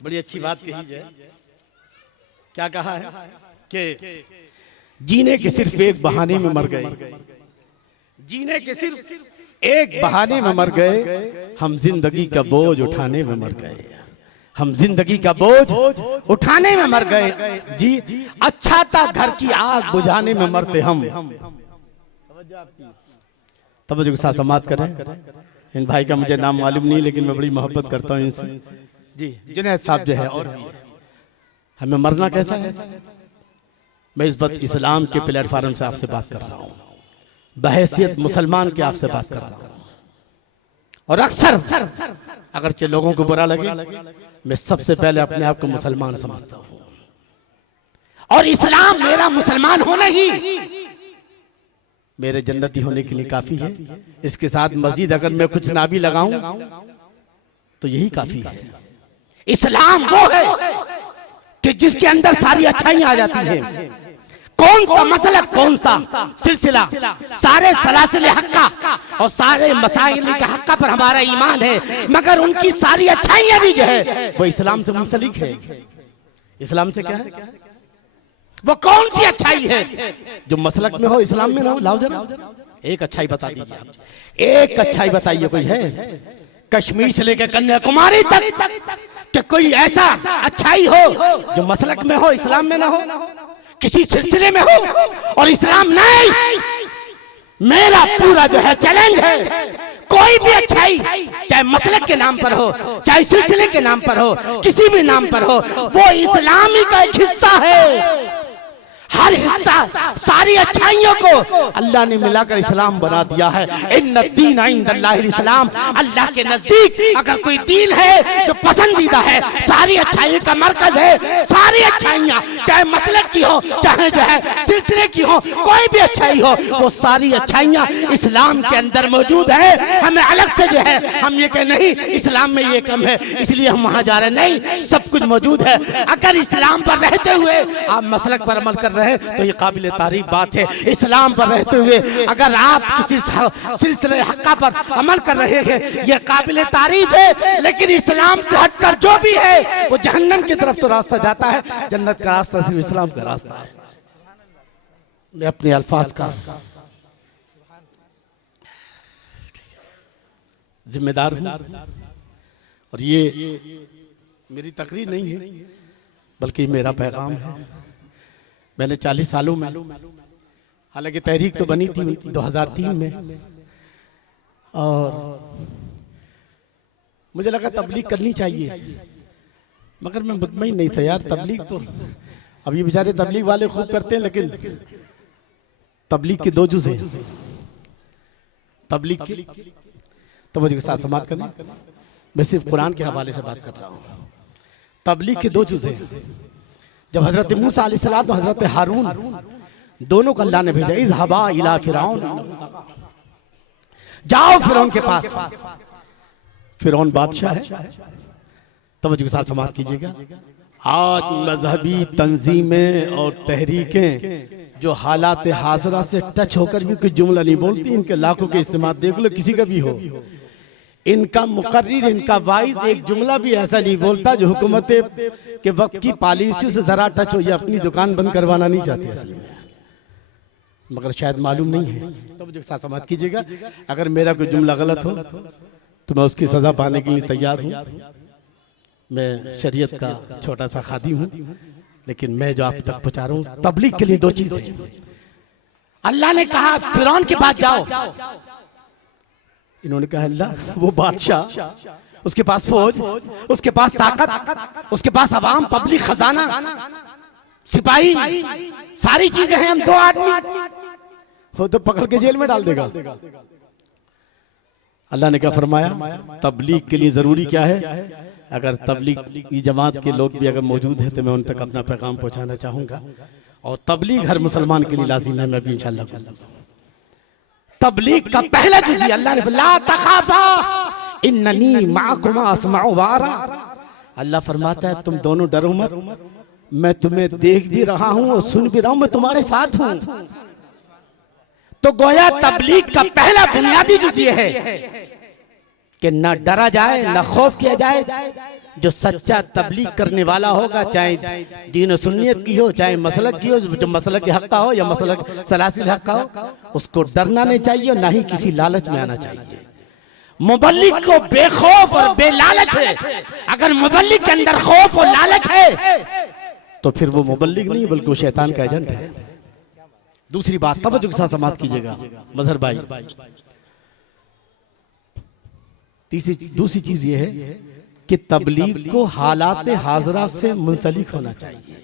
बड़ी अच्छी बात कही जाए। क्या कहा है कि जीने के सिर्फ एक बहाने में मर गए, जीने के सिर्फ एक बहाने में मर गए, हम जिंदगी का बोझ उठाने में मर गए, हम जिंदगी का बोझ उठाने में मर गए। जी अच्छा था घर की आग बुझाने में मरते हम। तवज्जो के साथ समाप्त करें। इन भाई का मुझे नाम मालूम नहीं, लेकिन मैं बड़ी मोहब्बत करता हूँ इनसे। जी जुनैद साहब जो है, और हमें मरना कैसा है? मैं इस वक्त इस्लाम के प्लेटफार्म से आपसे बात कर रहा हूँ, बहैसियत मुसलमान के आपसे बात कर रहा हूँ। और अक्सर अगरचे लोगों को बुरा लगे, मैं सबसे पहले अपने आप को मुसलमान समझता हूं और इस्लाम मेरा मुसलमान होना ही मेरे जन्नती होने के लिए काफी है। इसके साथ मजीद अगर मैं कुछ ना भी लगाऊं तो यही काफी है। इस्लाम वो है कि जिसके अंदर सारी अच्छाइयां आ जाती हैं। कौन सा मसलक, कौन सा सिलसिला, सारे सलासिल हक्का और सारे मसाइल के हक्का पर हमारा ईमान है, मगर उनकी सारी अच्छाइयां भी जो है वो इस्लाम से मुंसलिक है। इस्लाम से क्या है? वो कौन सी अच्छाई है जो मसलक में हो, इस्लाम में ना हो? लाओ जरा एक अच्छाई बता दीजिए, एक अच्छाई बताइए। कोई है कश्मीर से लेकर कन्याकुमारी तक कि कोई ऐसा अच्छाई हो जो मसलक में हो, इस्लाम में ना हो, किसी सिलसिले में हो और इस्लाम नहीं? मेरा पूरा जो है चैलेंज है, कोई भी अच्छाई चाहे मसलक के नाम पर हो, चाहे सिलसिले के नाम पर हो, किसी भी नाम पर हो, वो इस्लामी का एक हिस्सा है। हर हिस्सा, सारी अच्छाइयों को अल्लाह ने मिलाकर इस्लाम बना दिया है। इन्ना दीन इंदल्लाहिल इस्लाम, अल्लाह के नजदीक अगर कोई दीन है जो पसंदीदा है, सारी अच्छाइयों का मरकज है, सारी अच्छाइयां चाहे मसलक की हो, चाहे जो है सिलसिले की हो, कोई भी अच्छाई हो, वो सारी अच्छाइयां इस्लाम के अंदर मौजूद है। हमें अलग से जो है हम ये कह नहीं इस्लाम में ये कम है इसलिए हम वहां जा रहे हैं, नहीं, सब कुछ मौजूद है। अगर इस्लाम पर रहते हुए आप मसलक पर अमल कर रहे हैं तो ये काबिल तारीफ बात है। इस्लाम पर रहते हुए अगर आप किसी सिलसिले हक्का पर अमल कर रहे हैं, ये काबिल तारीफ है। लेकिन इस्लाम से हटकर जो भी है वो जहन्नम की तरफ तो रास्ता जाता है, जन्नत का रास्ता सिर्फ इस्लाम का रास्ता है। मैं अपने अल्फाज का जिम्मेदार हूं और ये मेरी तकरीर नहीं है बल्कि मेरा पैगाम है। मैंने 40 सालों में, हालांकि तहरीक तो बनी थी 2003 में, और मुझे लगा तबलीग करनी चाहिए, मगर मैं मुतमईन नहीं था यार। तबलीग तो अब ये बेचारे तबलीग वाले खूब करते हैं, लेकिन तबलीग के दो जुज़ हैं। तबलीग की तो मुझे साथ समाप्त करना, मैं सिर्फ कुरान के हवाले से बात कर रहा हूँ। तबलीग के दो जुज़ हैं। जब हजरत मूसा अलैहिस्सलाम और हजरत हारून दोनों को अल्लाह ने भेजा, इज़हबा इला फिरौन, जाओ फिरौन के पास, फिरौन बादशाह है। तवज्जो के साथ समाप्त कीजिएगा। आज मजहबी तंजीमें और तहरीकें जो हालात हाजरा से टच होकर भी कोई जुमला नहीं बोलती, इनके लाखों के इस्तेमाल देख लो, किसी का भी हो, इनका मुकर्रिर, इनका वाइज एक जुमला भी ऐसा नहीं बोलता जो हुकूमत के वक्त की पॉलिसी से जरा टच हो। ये अपनी दुकान बंद करवाना नहीं चाहते असल में, मगर शायद मालूम नहीं है। तो मुझे साथ समाप्त कीजिएगा। अगर मेरा कोई जुमला गलत हो तो मैं उसकी सजा पाने के लिए तैयार हूँ। मैं शरीयत का छोटा सा खादी हूँ, लेकिन मैं जो आप तक पहुँचा रहा हूँ, तबलीग के लिए दो चीजें। अल्लाह ने कहा फिरौन के पास जाओ, इन्होंने कहा अल्लाह वो बादशाह, उसके पास फौज, उसके पास ताकत, उसके पास अवाम, पब्लिक, खजाना, सिपाही, सारी चीजें हैं, हम दो आदमी हो तो पकड़ के जेल में डाल देगा। अल्लाह ने क्या फरमाया? तबलीग के लिए जरूरी क्या है? अगर तबलीग की जमात के लोग भी अगर मौजूद हैं तो मैं उन तक अपना पैगाम पहुंचाना चाहूंगा, और तबलीग हर मुसलमान के लिए लाजिम है। मैं भी इंशाअल्लाह तबलीग का पहला जुज़ अल्लाह ने ला तखाफा इन्ननी माकुमा अस्माउ व अरा, अल्लाह फरमाता है तुम दोनों डरो मत, मैं तुम्हें देख भी रहा हूं और सुन भी रहा हूं, मैं तुम्हारे साथ हूं। तो गोया तबलीग का पहला बुनियादी जुज़ ये है कि ना डरा जाए, ना खौफ किया जाए। जो सच्चा तबलीग करने वाला होगा, चाहे दीन सुन्नियत की हो, चाहे मसलक की हो, जो मसलक हक का हो या मसलक सलासिल हक का हो, उसको डरना नहीं चाहिए, ना ही किसी लालच में आना चाहिए। मुबल्लिग को बेखौफ और बेलालच है। अगर मुबल्लिग के अंदर खौफ और लालच है तो फिर वो मुबल्लिग नहीं बल्कि वो शैतान का एजेंट है। दूसरी बात तवज्जो के साथ समाप्त कीजिएगा मजहर भाई। दूसरी चीज ये है कि तबलीग को हालात हाजरा से मुंसलिक होना चाहिए।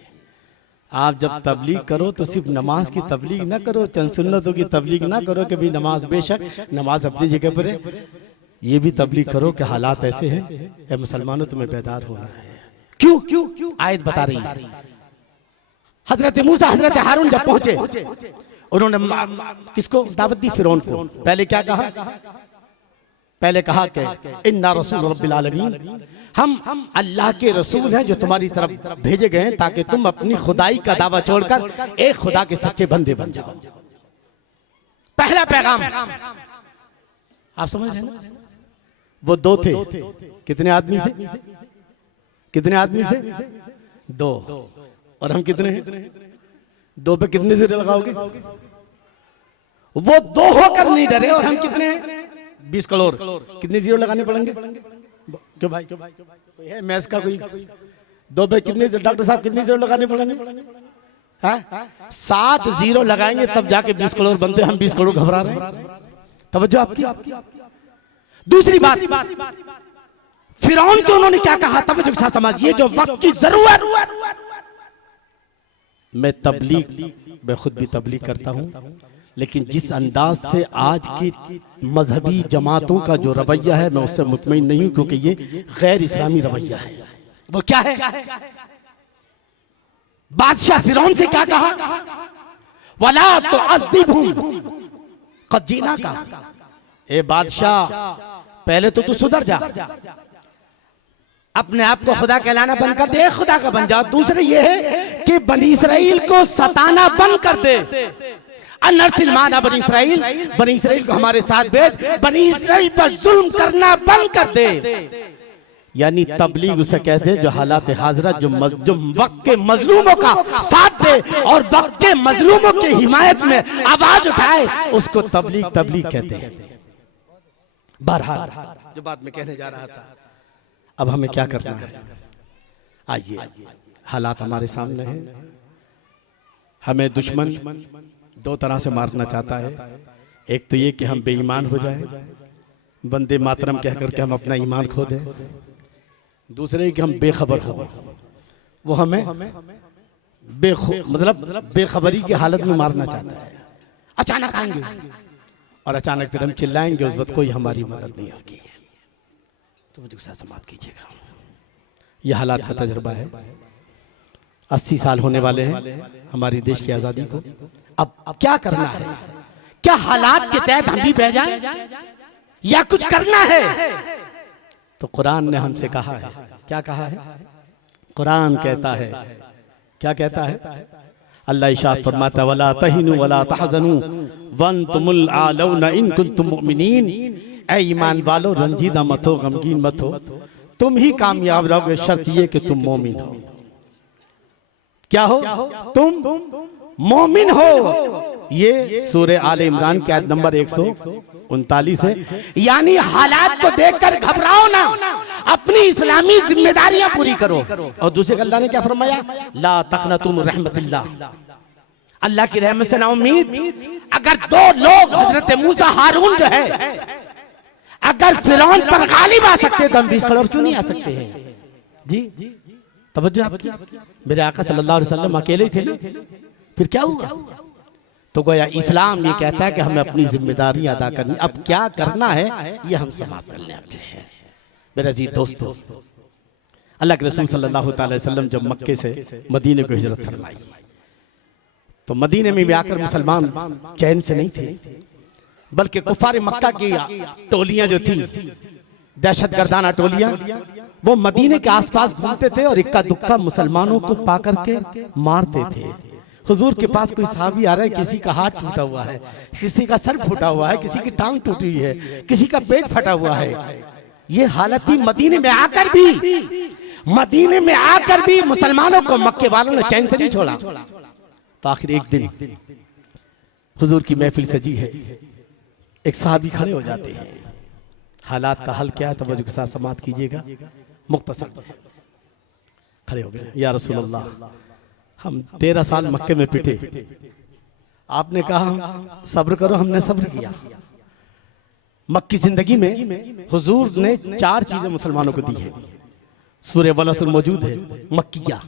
आप जब तबलीग करो तो सिर्फ नमाज की तबलीग ना करो, चंद सुन्नतों की तबलीग ना करो कि भी नमाज, बेशक नमाज अपनी जगह पर है, ये भी तबलीग करो कि हालात ऐसे हैं, ए मुसलमानों तुम्हें बेदार होना है। क्यों? आयत बता रही है। हजरत मूसा हजरत हारून जब पहुंचे, उन्होंने किसको दावत दी? फिरौन को। पहले क्या कहा? पहले कहा कि इन्ना रसूल रब्बिल आलमीन, हम अल्लाह के रसूल हैं जो तुम्हारी तरफ भेजे गए हैं ताकि तुम अपनी खुदाई का दावा छोड़कर एक खुदा के सच्चे बंदे बन जाओ। पहला पैगाम आप समझ रहे हैं? वो दो थे। कितने आदमी थे? कितने आदमी थे? दो। और हम कितने हैं? दो पे कितने से लगाओगे? वो दो होकर नहीं डरे और हम कितने हैं? 20 करोड़। कितने जीरो लगाने पड़ेंगे? क्यों भाई, कोई है मैथ्स का? कोई दो पे कितने? डॉक्टर साहब कितने जीरो लगाने पड़ेंगे? 7 जीरो लगाएंगे तब जाके 20 करोड़ बनते। हम 20 करोड़ घबरा रहे हैं। तवज्जो आपकी। दूसरी बात, फिरौन से उन्होंने क्या कहा? तवज्जो के साथ समझ। ये जो वक्त की जरूरत, मैं खुद भी तबलीग करता हूं, लेकिन जिस अंदाज से आज की मजहबी जमातों का जो रवैया है, मैं उससे मुतमईन नहीं हूं, क्योंकि ये गैर इस्लामी रवैया है। वो क्या है? बादशाह फिरौन से क्या कहा? वला तुअज़्ज़िबहुम क़द जीनाका। ए बादशाह, पहले तो तू सुधर जा, अपने आप को खुदा कहलाना बंद कर दे, खुदा का बन जा। दूसरे ये है कि बनी इसराइल को सताना बंद कर दे। अनरसिल माना बनी इसराइल को हमारे साथ भेज, बनी इसराइल पर जुल्म करना बंद कर दे। यानी तबलीग उसे कहते हैं जो हालात हाजरा, जो वक्त के मजलूमों का साथ दे और वक्त के मजलूमों की हिमायत में आवाज उठाए, उसको तबलीग कहते हैं। बहरहाल जो बात मैं कहने जा रहा था, अब हमें क्या करना है? आइए, हालात हमारे सामने हैं। हमें दुश्मन दो तरह से मारना चाहता है। एक तो ये कि हम बेईमान हो जाए, वंदे मातरम कह करके हम अपना ईमान खो दें। दूसरे कि हम बेखबर हो, वो हमें मतलब बेखबरी की हालत में मारना चाहता है। अचानक आएंगे और अचानक फिर हम चिल्लाएंगे, उस वक्त कोई हमारी मदद नहीं होगी। तो मुझे साथ समाप्त कीजिएगा। यह हालात का तजुर्बा है। 80 साल होने वाले हैं हमारी देश की आज़ादी को। अब क्या करना है? क्या हालात के तहत हम भी बह जाएं या कुछ करना है? तो कुरान ने हमसे कहा है। क्या कहा है? कुरान कहता है, क्या कहता है? अल्लाह इरशाद फरमाता, वला तहिनु वला तहज़नु वअंतुमुल आलौना इन कुंतुम मुमिनीन। ऐ ईमान वालो, रंजीदा मत हो, गमगीन मत हो, तुम ही कामयाब रहोगे, शर्त ये कि तुम मोमिन हो। क्या हो? तुम मोमिन हो। ये सूरह आले इमरान की आयत नंबर 139 है। यानी हालात को देखकर घबराओ ना, अपनी इस्लामी जिम्मेदारियां पूरी करो। और दूसरे अल्लाह ने क्या फरमाया? ला तक़नतू मिन रहमतिल्लाह, अल्लाह की रहमत से ना उम्मीद। अगर दो लोग हजरत मूसा हारून जो है, अगर फिरौन पर गालिब आ सकते तो हम 20 करोड़ क्यों नहीं आ सकते हैं? जी तवज्जो आपकी। मेरे आका सल्लल्लाहु अलैहि वसल्लम अकेले ही थे ना, फिर क्या हुआ? तो गोया इस्लाम ये कहता है कि हमें अपनी जिम्मेदारी अदा करनी। अब क्या करना है ये हम समाप्त करने आते हैं। मेरे अजीज दोस्तों, अल्लाह के रसूल सल्लल्लाहु अलैहि वसल्लम जब मक्के से मदीने को हिजरत फरमाई, तो मदीने में भी आकर मुसलमान चैन से नहीं थे, बल्कि कुफार मक्का की टोलियां जो थी, दहशतगर्दाना टोलियां, वो मदीने के आसपास घूमते थे और इक्का दुक्का मुसलमानों को पाकर के मारते थे। हुजूर के पास कोई सहाबी आ रहा है, किसी का हाथ टूटा हुआ है, किसी का सर फूटा हुआ है, किसी की टांग टूटी हुई है, किसी का पेट फटा हुआ है। ये हालत थी। मदीने में आकर भी मुसलमानों को मक्के वालों ने चैन से नहीं छोड़ा। तो आखिर एक दिन हुजूर की महफिल सजी है, एक सहाबी खड़े हो जाते हैं। हालात का हल क्या है? तवज्जो के साथ समाप्त कीजिएगा। मुख्तसर खड़े हो गए, या रसूलल्लाह, हम 13 साल मक्के में पिटे, आपने कहा सब्र करो, हमने सब्र किया। मक्की जिंदगी में हुजूर ने 4 चीजें मुसलमानों को दी है। सूरह वलअस्र मौजूद है, मक्किया।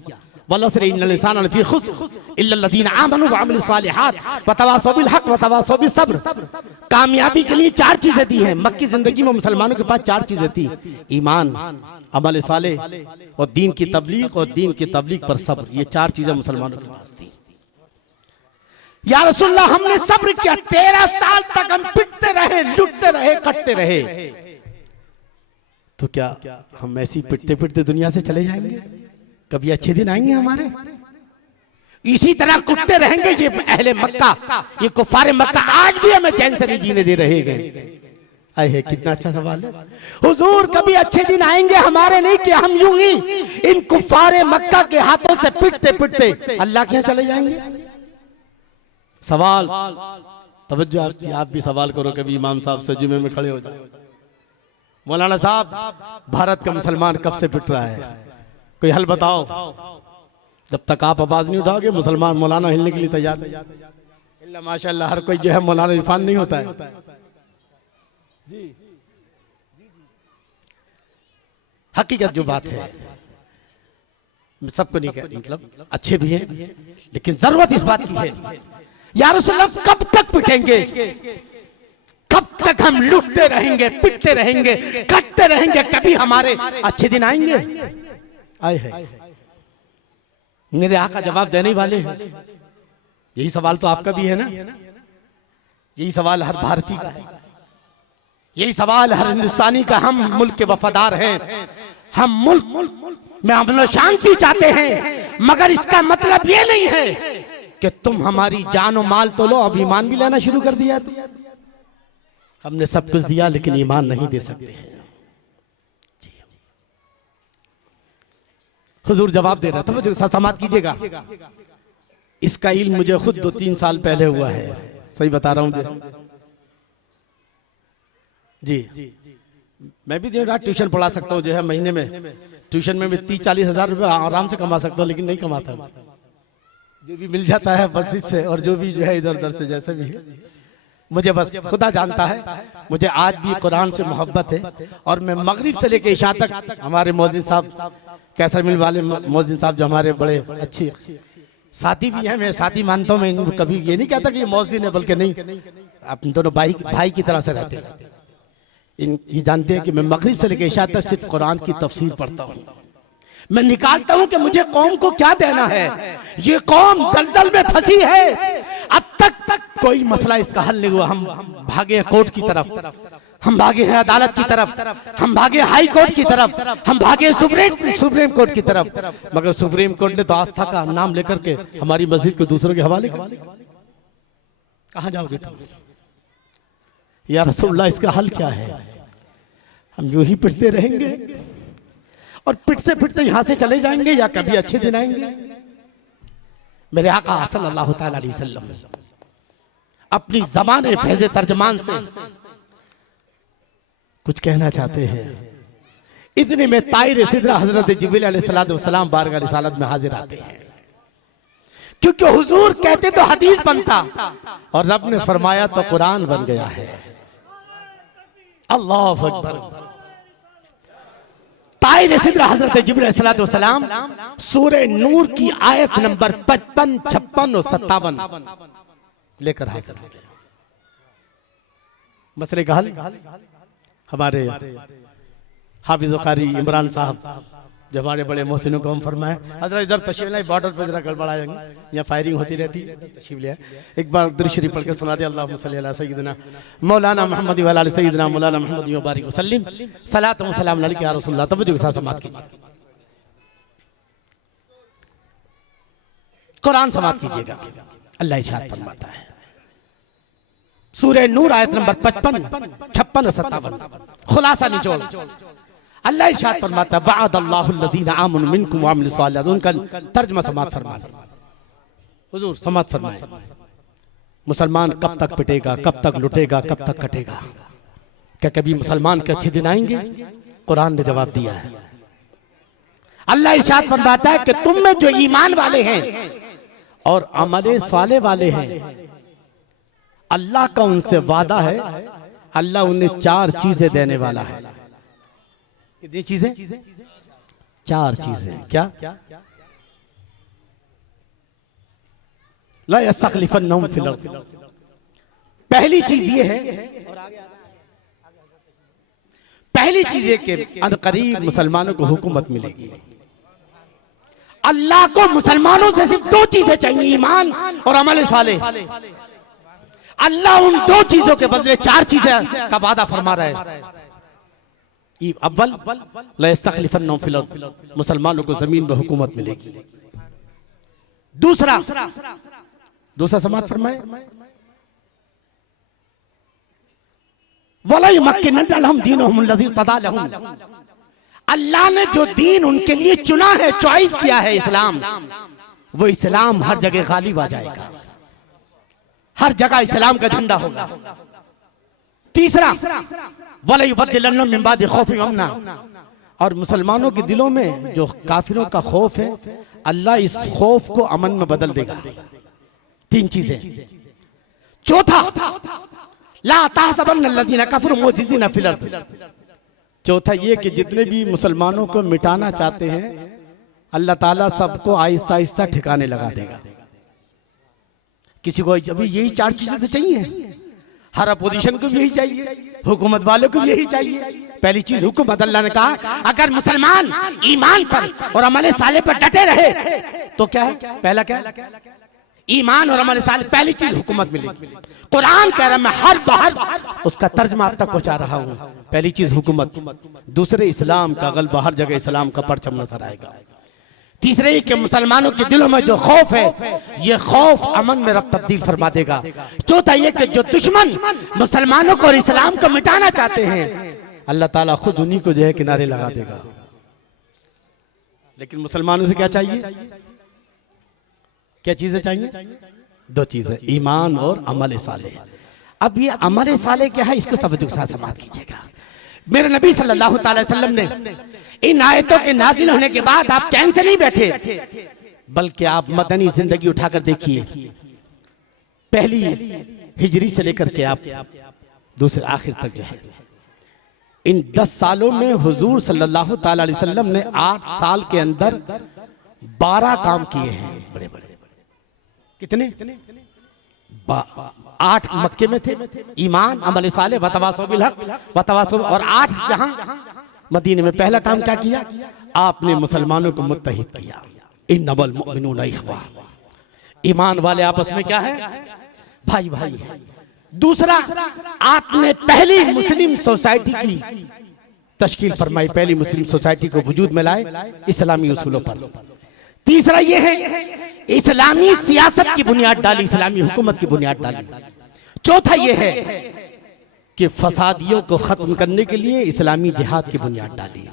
वलअस्र इन्नल इंसाना लफी खुस्र इल्ला लज़ीना आमनू व अमिलुस सालिहात व तवासौ बिल हक़ व तवासौ बिस सब्र। कामयाबी के लिए 4 चीजें दी हैं। मक्की जिंदगी में मुसलमानों के पास 4 चीजें थी, ईमान, अमल साले और दीन की तबलीग, और दीन की तबलीग पर सब्र। ये 4 चीजें मुसलमानों के पास थी। या रसूलल्लाह, हमने सब्र किया, 13 साल तक हम पिटते रहे, लुटते रहे, कटते रहे। तो क्या हम ऐसी पिटते पिटते दुनिया से चले जाएंगे? कभी अच्छे दिन आएंगे हमारे? इसी तरह कुटते रहेंगे ये अहले मक्का, ये कुफारे मक्का, आज भी हमें चैन से नहीं जीने दे रहे हैं। आए है, कितना अच्छा सवाल है। हुजूर, कभी अच्छे दिन आएंगे हमारे नहीं कि हम यूं ही इन कुफारे मक्का के हाथों से पिटते पिटते अल्लाह के यहाँ चले जाएंगे? सवाल, तवज्जो आपकी, आप भी सवाल करो। कभी इमाम साहब से जुमे में खड़े हो जाए, मौलाना साहब, भारत का मुसलमान कब से पिट रहा है, कोई हल बताओ। जब तक आप आवाज नहीं उठाओगे मुसलमान मौलाना हिलने के लिए तैयार नहीं। इल्ला माशाअल्लाह, हर कोई जो है मौलाना इरफान नहीं होता है जी। हकीकत जो बात है, सबको नहीं कह, मतलब अच्छे भी हैं, लेकिन जरूरत इस बात की है, या रसूलल्लाह कब तक पिटेंगे? कब तक हम लुटते रहेंगे, पिटते रहेंगे, कटते रहेंगे? कभी हमारे अच्छे दिन आएंगे? आए है, मेरे आका जवाब देने वाले हैं। यही सवाल तो आपका भी है ना, यही सवाल हर भारतीय का है, यही सवाल हर हिंदुस्तानी का। हम मुल्क के वफादार हैं, हम मुल्क में अमन शांति चाहते हैं, मगर इसका मतलब ये नहीं है कि तुम हमारी जान और माल तो लो, अब ईमान भी लेना शुरू कर दिया। तो हमने सब कुछ दिया लेकिन ईमान नहीं दे सकते हैं। हुजूर जवाब दे रहा था, मुझे समाप्त कीजिएगा। इसका इल्म मुझे खुद 2-3 साल पहले हुआ है, सही बता रहा हूँ जी। मैं भी दिन रात ट्यूशन पढ़ा सकता हूँ, जो है महीने में ट्यूशन में भी 30-40 हजार रुपये आराम से कमा सकता हूँ, लेकिन नहीं कमाता। जो भी मिल जाता है मस्जिद से, और जो भी जो है इधर उधर से जैसे भी है, मुझे बस खुदा जानता है। मुझे आज भी कुरान से मोहब्बत है, और मैं मगरिब से लेकर इशा तक, हमारे मौजिन साहब, कैसर मिल वाले मौजिन साहब जो हमारे बड़े अच्छे साथी भी हैं, मैं साथी मानता हूँ, मैं कभी ये नहीं कहता कि ये मौजिन है, बल्कि नहीं, अपने दोनों भाई की तरह से रहते हैं। ये जानते हैं कि मैं मगरिब से लेकर इशा तक सिर्फ कुरान की तफसीर पढ़ता हूँ। मैं निकालता हूँ कि मुझे कौम को क्या देना है। ये कौम दलदल में फंसी है, अब तक कोई मसला इसका हल नहीं हुआ। हम भागे हैं कोर्ट की तरफ, हम भागे हैं अदालत की तरफ, हम भागे हाई कोर्ट की तरफ, हम भागे सुप्रीम कोर्ट की तरफ, मगर सुप्रीम कोर्ट ने तो आस्था का नाम लेकर के हमारी मस्जिद को दूसरों के हवाले कर दिया। कहां जाओगे तुम? या रसूलल्लाह, इसका हल क्या है? हम यूं ही पिटते रहेंगे और पिटते पिटते यहां से चले जाएंगे, या कभी अच्छे दिन आएंगे? मेरे आका सल्लल्लाहु तआला अलैहि वसल्लम अपनी ज़बान फैज़ तर्जमान से कुछ कहना चाहते हैं। इतने में ताइर सिदरा हजरत जिब्रील अलैहिस्सलाम बारगाह रिसालत में हाजिर आते हैं, क्योंकि हुजूर कहते तो हदीस बनता, और रब ने फरमाया तो कुरान बन गया है। अल्लाहु अकबर। ताइर सिदरा हजरत जिब्रील अलैहिस्सलाम सूरह नूर की आयत नंबर 55, 56 और 57 लेकर हाजिर हो गए। मसले का हल हमारे हाफिज कारी इमरान साहब, जो हमारे बड़े मोहसिनों को हम फरमाए, हजरत इधर तशरीफ लाए, बॉर्डर पर जरा गड़बड़ाएंगे, यहाँ फायरिंग होती रहती है, तशरीफ ले एक बार दुरूद शरीफ पढ़ के सुना दे। अल्लाहुम्मा सल्ली अला सय्यिदिना मौलाना मोहम्मद व अला सय्यिदिना मौलाना मोहम्मद व बारिक वसल्लिम सलात व सलाम अलैका या रसूलल्लाह। तवज्जो के साथ समाप्त कीजिए, कुरान समाप्त कीजिएगा। अल्लाह इरशाद फरमाता है, सूरह नूर आयत नंबर 55, 56 और 57, खुलासा निचोड़। अल्लाह इरशाद फरमाता है, वअदल्लाहु अल्लज़ीना आमनु मिनकुम व अमिलुस सालिहात। उनका तर्जुमा समाप्त फरमाए, हुजूर समाप्त फरमाए। मुसलमान कब तक पिटेगा, कब तक लुटेगा, कब तक कटेगा? क्या कभी मुसलमान के अच्छे दिन आएंगे? कुरान ने जवाब दिया है। अल्लाह इरशाद फरमाता है कि तुम में जो ईमान वाले हैं और अमले साले वाले हैं, अल्लाह का उनसे वादा है, अल्लाह उन्हें 4 चीजें देने वाला है। कितनी चीजें? 4 चीजें। क्या? ला यस्तखलिफन्नहुम फिल अर्द, पहली चीज ये है, पहली चीज ये कि अनकरीब मुसलमानों को हुकूमत मिलेगी। अल्लाह को मुसलमानों से सिर्फ दो चीजें चाहिए, ईमान और अमल सालेह। अल्लाह उन दो चीजों के बदले चार चीजें का वादा फरमा रहा है। अव्वल लयस्तखलिफन्नहुम फिल अर्द, मुसलमानों को जमीन में हुकूमत मिलेगी। दूसरा समाज फरमाए वला युमक्किनन्ना लहुम दीनहुम लज़ी इर्तदा लहुम, अल्लाह ने जो दीन उनके लिए चुना है, चॉइस किया है इस्लाम, वो इस्लाम हर जगह गालिब आ जाएगा, हर जगह इस्लाम का झंडा होगा। तीसरा वला युबद्दिलन्नहुम मिन बादि खौफिहिम अमना, और मुसलमानों के दिलों में जो काफिरों का खौफ है, अल्लाह इस खौफ को अमन में बदल देगा। तीन चीजें। चौथा ला तहसबन्नल्लज़ीना कफरू मुअजिज़ीना फिल अर्द, चौथा ये कि जितने भी मुसलमानों को मिटाना चाहते हैं, अल्लाह ताला सबको आहिस्ता आहिस्ता ठिकाने लगा देगा। किसी को अभी यही चार चीजें तो चाहिए, हर अपोजिशन को भी यही चाहिए, हुकूमत वालों को भी यही चाहिए। पहली चीज हुकूमत, अल्लाह ने कहा अगर मुसलमान ईमान पर और अमल साले पर डटे रहे तो क्या है, पहला क्या है, ईमान और अमल साले। पहली चीज हुकूमत मिलेगी। कुरान कह रहा मैं हर बाहर उसका तर्जमा आप तक पहुंचा रहा हूं। पहली चीज हुकूमत, दूसरे इस्लाम का गलबा, हर जगह इस्लाम का परचम नजर आएगा। तीसरे ही कि मुसलमानों के दिलों में जो खौफ है, ये खौफ अमन में रब तब्दील फरमा देगा। चौथा ये कि जो दुश्मन मुसलमानों को और इस्लाम को मिटाना चाहते हैं, अल्लाह ताला खुद उन्हीं को जो है किनारे लगा देगा। लेकिन मुसलमानों से क्या चाहिए, क्या चीजें चाहिए, दो चीजें, ईमान और अमल सालेह। अब ये अमल सालेह क्या है, इसको तवज्जो के साथ समाप्त कीजिएगा। मेरे नबी सल्लल्लाहु अलैहि वसल्लम ने इन आयतों के नाजिल होने के बाद आप चैन से नहीं बैठे, बल्कि आप मदनी जिंदगी उठाकर देखिए, पहली हिजरी से लेकर के आप दूसरे आखिर तक जो है, इन 10 सालों में हुजूर सल्लल्लाहु अलैहि वसल्लम ने 8 साल के अंदर 12 काम किए हैं बड़े बड़े। कितने? 8 मक्के में थे, ईमान अमल सालेह वतवासौ बिल हक वतवासौ, और 8 यहाँ मदीने में। पहला काम क्या किया, आपने मुसलमानों को मुत्तहिद किया, इन्नमल मुमिनूना इख्वा, ईमान वाले आपस में क्या है, भाई भाई है। दूसरा, आपने पहली मुस्लिम सोसाइटी की तश्कील फरमाई, पहली मुस्लिम सोसाइटी को वजूद में लाए इस्लामी उसूलों पर। तीसरा यह है इस्लामी सियासत की बुनियाद डाली, इस्लामी हुकूमत की बुनियाद डाली। चौथा यह है कि फसादियों को खत्म करने के लिए इस्लामी जिहाद की बुनियाद डाली।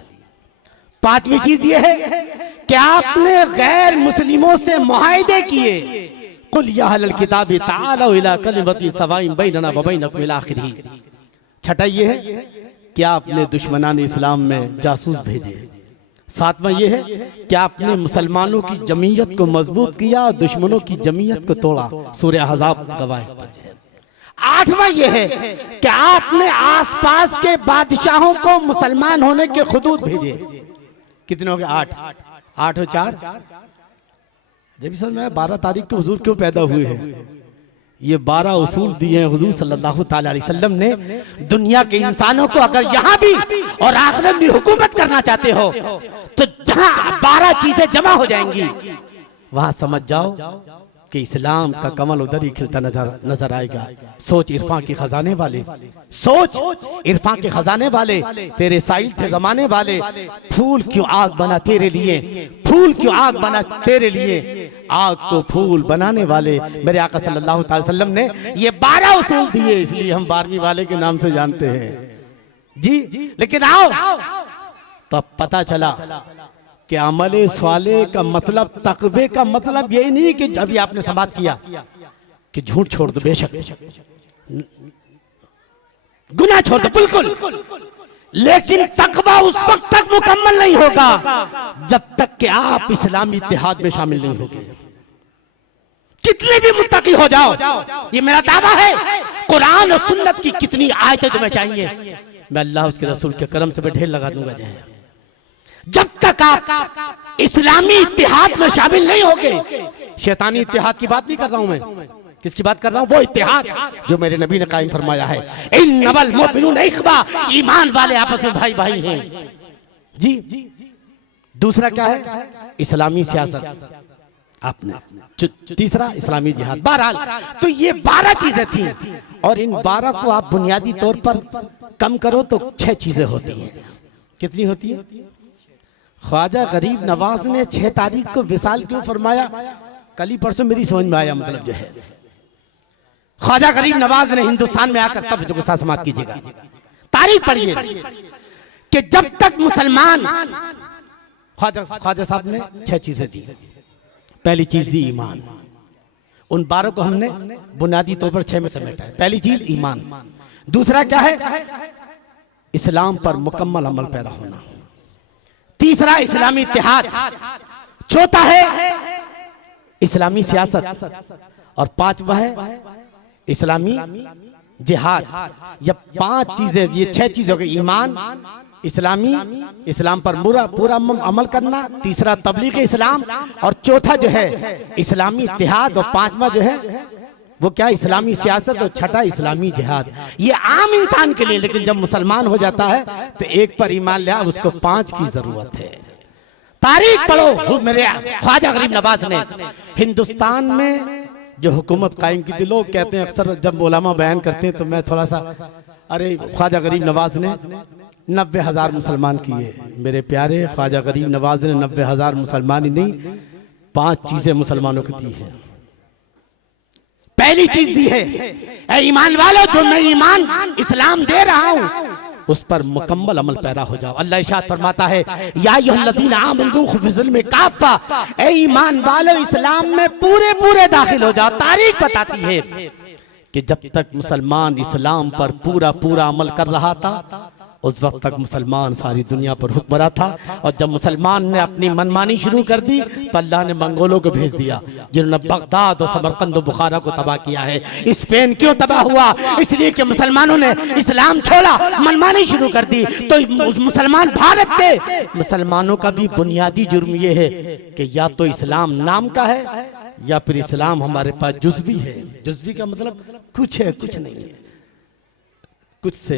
पांचवी चीज यह है कि आपने गैर मुस्लिमों से मुआहदे किए, कुल या अहलल किताब ताअलू इला कलिमतिन सवाइन बैनना व बैनकुम इला आखिरी। छठा यह है कि आपने दुश्मनान इस्लाम में जासूस भेजे। सातवां यह है कि आपने मुसलमानों की जमीयत को मजबूत किया और दुश्मनों की जमीयत को तोड़ा, सूरह अहज़ाब गवाह इस पर है। आठवां यह है कि आपने आसपास के बादशाहों को मुसलमान होने के खुदूद भेजे। कितने हो गए? 8 8 और 4 जब सर मैं 12 तारीख को हुजूर क्यों पैदा हुए हैं, ये 12 उसूल दिए हैं हुजूर सल्लल्लाहु ताला अलैहि वसल्लम ने। दुनिया के इंसानों को अगर यहाँ भी और आखिरत भी हुकूमत करना चाहते हो तो जहाँ 12 चीजें जमा हो जाएंगी, वहां समझ जाओ कि इस्लाम का कमल उधर ही खिलता नजर आएगा। सोच इरफान के खजाने वाले, सोच इरफान के खजाने वाले, तेरे साइल थे जमाने वाले, फूल क्यों आग बना तेरे लिए, फूल क्यों आग बना तेरे लिए, आग को फूल बनाने वाले मेरे आका सल्लल्लाहु अलैहि वसल्लम ने ये 12 उसूल दिए, इसलिए हम 12वीं वाले के नाम से जानते हैं जी। लेकिन आओ तो पता चला कि अमले साले का मतलब, तकवे का मतलब यही नहीं कि अभी आपने समाप्त किया कि झूठ छोड़ दो, बेशक गुनाह छोड़ दो, बिल्कुल, लेकिन तकवा उस वक्त तक मुकम्मल नहीं होगा जब तक कि आप इस्लामी इत्तेहाद में शामिल नहीं होंगे। कितने भी मुत्तकी हो जाओ, ये मेरा दावा है, कुरान और सुन्नत की कितनी आयतें तुम्हें चाहिए, मैं अल्लाह उसके रसूल के करम से ढेर लगा दूंगा। जब तक आप इस्लामी इत्तेहाद में शामिल नहीं होगे, शैतानी इत्तेहाद की बात नहीं कर रहा हूं मैं, किसकी बात कर रहा हूं? वो इत्तेहाद जो मेरे नबी ने कायम फरमाया है। इन्नमल मुमिनून इख्वा, ईमान वाले आपस में भाई भाई हैं जी। दूसरा क्या है? इस्लामी सियासत। आपने तीसरा इस्लामी जिहाद। बहरहाल तो ये 12 चीजें थी, और इन 12 को आप बुनियादी तौर पर कम करो तो 6 चीजें होती हैं। कितनी होती है? ख्वाजा गरीब नवाज ने 6 तारीख को विसाल क्यों फरमाया? कल ही परसों मेरी समझ में आया। मतलब जो है ख्वाजा गरीब नवाज ने हिंदुस्तान में आकर, तब गुस्सा समाप्त कीजिएगा, तारीख पढ़िए कि जब तक मुसलमान, ख्वाजा साहब ने 6 चीजें दी। पहली चीज दी ईमान। उन 12 को हमने बुनियादी तौर पर 6 में समेटा है। पहली चीज ईमान। दूसरा क्या है? इस्लाम पर मुकम्मल अमल पैदा होना। तीसरा इस्लामी इत्तेहाद। चौथा है इस्लामी सियासत, और 5वां है इस्लामी जिहाद। ये 5 चीजें, ये 6 चीजें हो गई। ईमान, इस्लाम पर पूरा अमल करना, तीसरा तबलीग इस्लाम, और चौथा जो है इस्लामी इत्तेहाद, और 5वां जो है वो क्या? इस्लामी सियासत, और छठा इस्लामी जिहाद। ये आम इंसान के लिए, लेकिन जब मुसलमान हो जाता है तो एक पर ईमान लिया, उसको 5 की जरूरत है। तारीख पढ़ो। मेरे ख्वाजा गरीब नवाज ने हिंदुस्तान में जो हुकूमत कायम की थी, लोग कहते हैं अक्सर जब उलमा बयान करते हैं तो मैं थोड़ा सा, अरे ख्वाजा गरीब नवाज ने 90,000 मुसलमान किए। मेरे प्यारे, ख्वाजा गरीब नवाज ने 90,000 मुसलमान ही नहीं, 5 चीजें मुसलमानों की दी है। पहली चीज दी है, ऐ ईमान वालों, जो मैं ईमान इस्लाम दे रहा हूं उस पर मुकम्मल अमल पैदा हो जाओ। अल्लाह इरशाद फरमाता है, या अय्युहल्लज़ीना आमनू फ़िल में काफ़ा, ऐ ईमान वालों इस्लाम में पूरे दाखिल हो जाओ। तारीख बताती है कि जब तक मुसलमान इस्लाम पर पूरा अमल कर रहा था, उस वक्त तक मुसलमान सारी दुनिया पर हुक्मरान था। और जब मुसलमान ने अपनी मनमानी शुरू कर दी तो अल्लाह ने मंगोलों को भेज दिया, जिन्होंने बगदाद और समरकंद और बुखारा को तबाह किया है। स्पेन क्यों तबाह हुआ? इसलिए कि मुसलमानों ने इस्लाम छोड़ा, मनमानी शुरू कर दी। तो मुसलमान भारत के मुसलमानों का भी बुनियादी जुर्म यह है कि या तो इस्लाम नाम का है, या फिर इस्लाम हमारे पास जुज़वी है। जुज़वी का मतलब कुछ है, कुछ नहीं है। कुछ से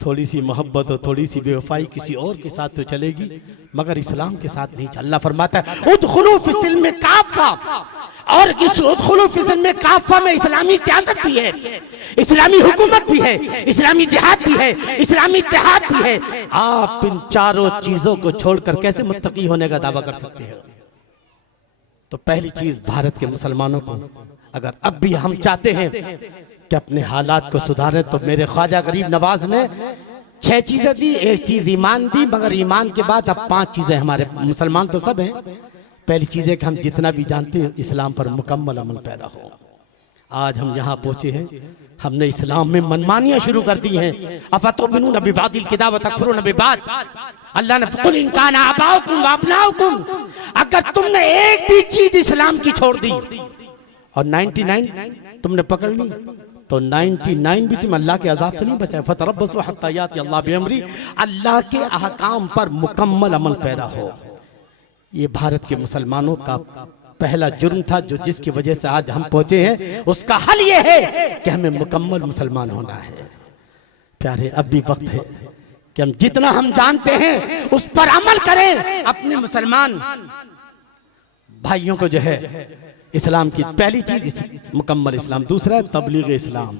थोड़ी सी मोहब्बत और थोड़ी सी बेवफाई किसी और के साथ तो चलेगी, मगर इस्लाम के साथ नहीं। अल्लाह फरमाता है उदखुलू फिस्सिल्म में काफ़ा, और इस उदखुलू फिस्सिल्म में काफ़ा में इस्लामी सियासत भी है, इस्लामी हुकूमत भी है, इस्लामी जिहाद भी है, इस्लामी इत्तेहाद भी है। आप इन चारों चीजों को छोड़कर कैसे मुत्तकी होने का दावा कर सकते हैं? तो पहली चीज, भारत के मुसलमानों को अगर अब भी हम चाहते हैं कि अपने हालात को सुधारें, तो मेरे ख्वाजा गरीब नवाज ने 6 चीजें दी। एक चीज ईमान दी, मगर ईमान के बाद अब 5 चीजें। हमारे मुसलमान तो सब हैं। पहली चीज है कि हम जितना भी जानते हैं इस्लाम पर मुकम्मल अमल पैदा हो। आज हम यहाँ पहुंचे हैं, हमने इस्लाम में मनमानियां शुरू कर दी हैं। अफतुमिनून बिबादिल किताब व तकफुरून बिबाद। अल्लाह ने कुल इन काना आबाउकुम व अबनाउकुम, अगर तुमने एक भी चीज इस्लाम की छोड़ दी और 99 तुमने पकड़ ली, तो 99 भी तुम अल्लाह के अजाब से नहीं बचाए। फतरब्बसू हत्ता याति अल्लाह बिअमरी, अल्लाह के अहकाम पर मुकम्मल अमल पैदा हो। ये भारत के मुसलमानों का पहला जुर्म था, जो जिसकी वजह से आज हम पहुंचे हैं। उसका हल ये है कि हमें मुकम्मल मुसलमान होना है। प्यारे, अब भी वक्त है कि हम जितना हम जानते हैं उस पर अमल करें। अपने मुसलमान भाइयों को जो है इस्लाम की पहली चीज मुकम्मल इस्लाम, दूसरा तबलीग इस्लाम।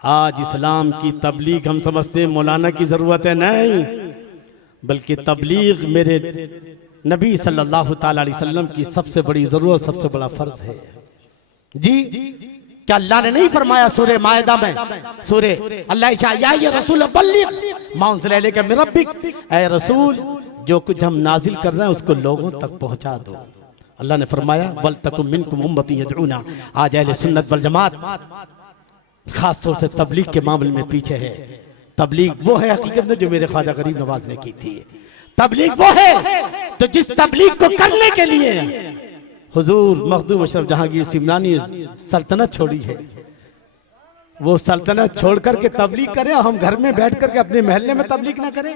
आज इस्लाम की तबलीग हम समझते हैं मौलाना की जरूरत है, नहीं, बल्कि तबलीग मेरे नबी सल्लल्लाहु ताला अलैहि वसल्लम की सबसे बड़ी जरूरत, सबसे बड़ा फर्ज है जी। क्या अल्लाह ने नहीं फरमाया सूरह माइदा में, सूरह अल्लाह या रसूल बल्लिग मा उनज़िला इलैका मिन रब्बिक, ऐ रसूल जो कुछ हम नाजिल कर रहे हैं उसको लोगों तक पहुंचा दो। अल्लाह ने फरमाया वल तकुम मिनकुम उम्मती यदऊना। आज अहले सुन्नत वल जमात खास तौर से तबलीग के मामले में पीछे है। तबलीग वो है हकीकत में जो मेरे ख्वाजा गरीब नवाज ने की थी। तबलीग वो है तो जिस तबलीग को करने के लिए हुजूर मखदूम अशरफ जहांगीर सिमनानी सल्तनत छोड़ी है, वो सल्तनत छोड़ करके तबलीग करें। हम घर में बैठ करके अपने महल्ले में तबलीग ना करें।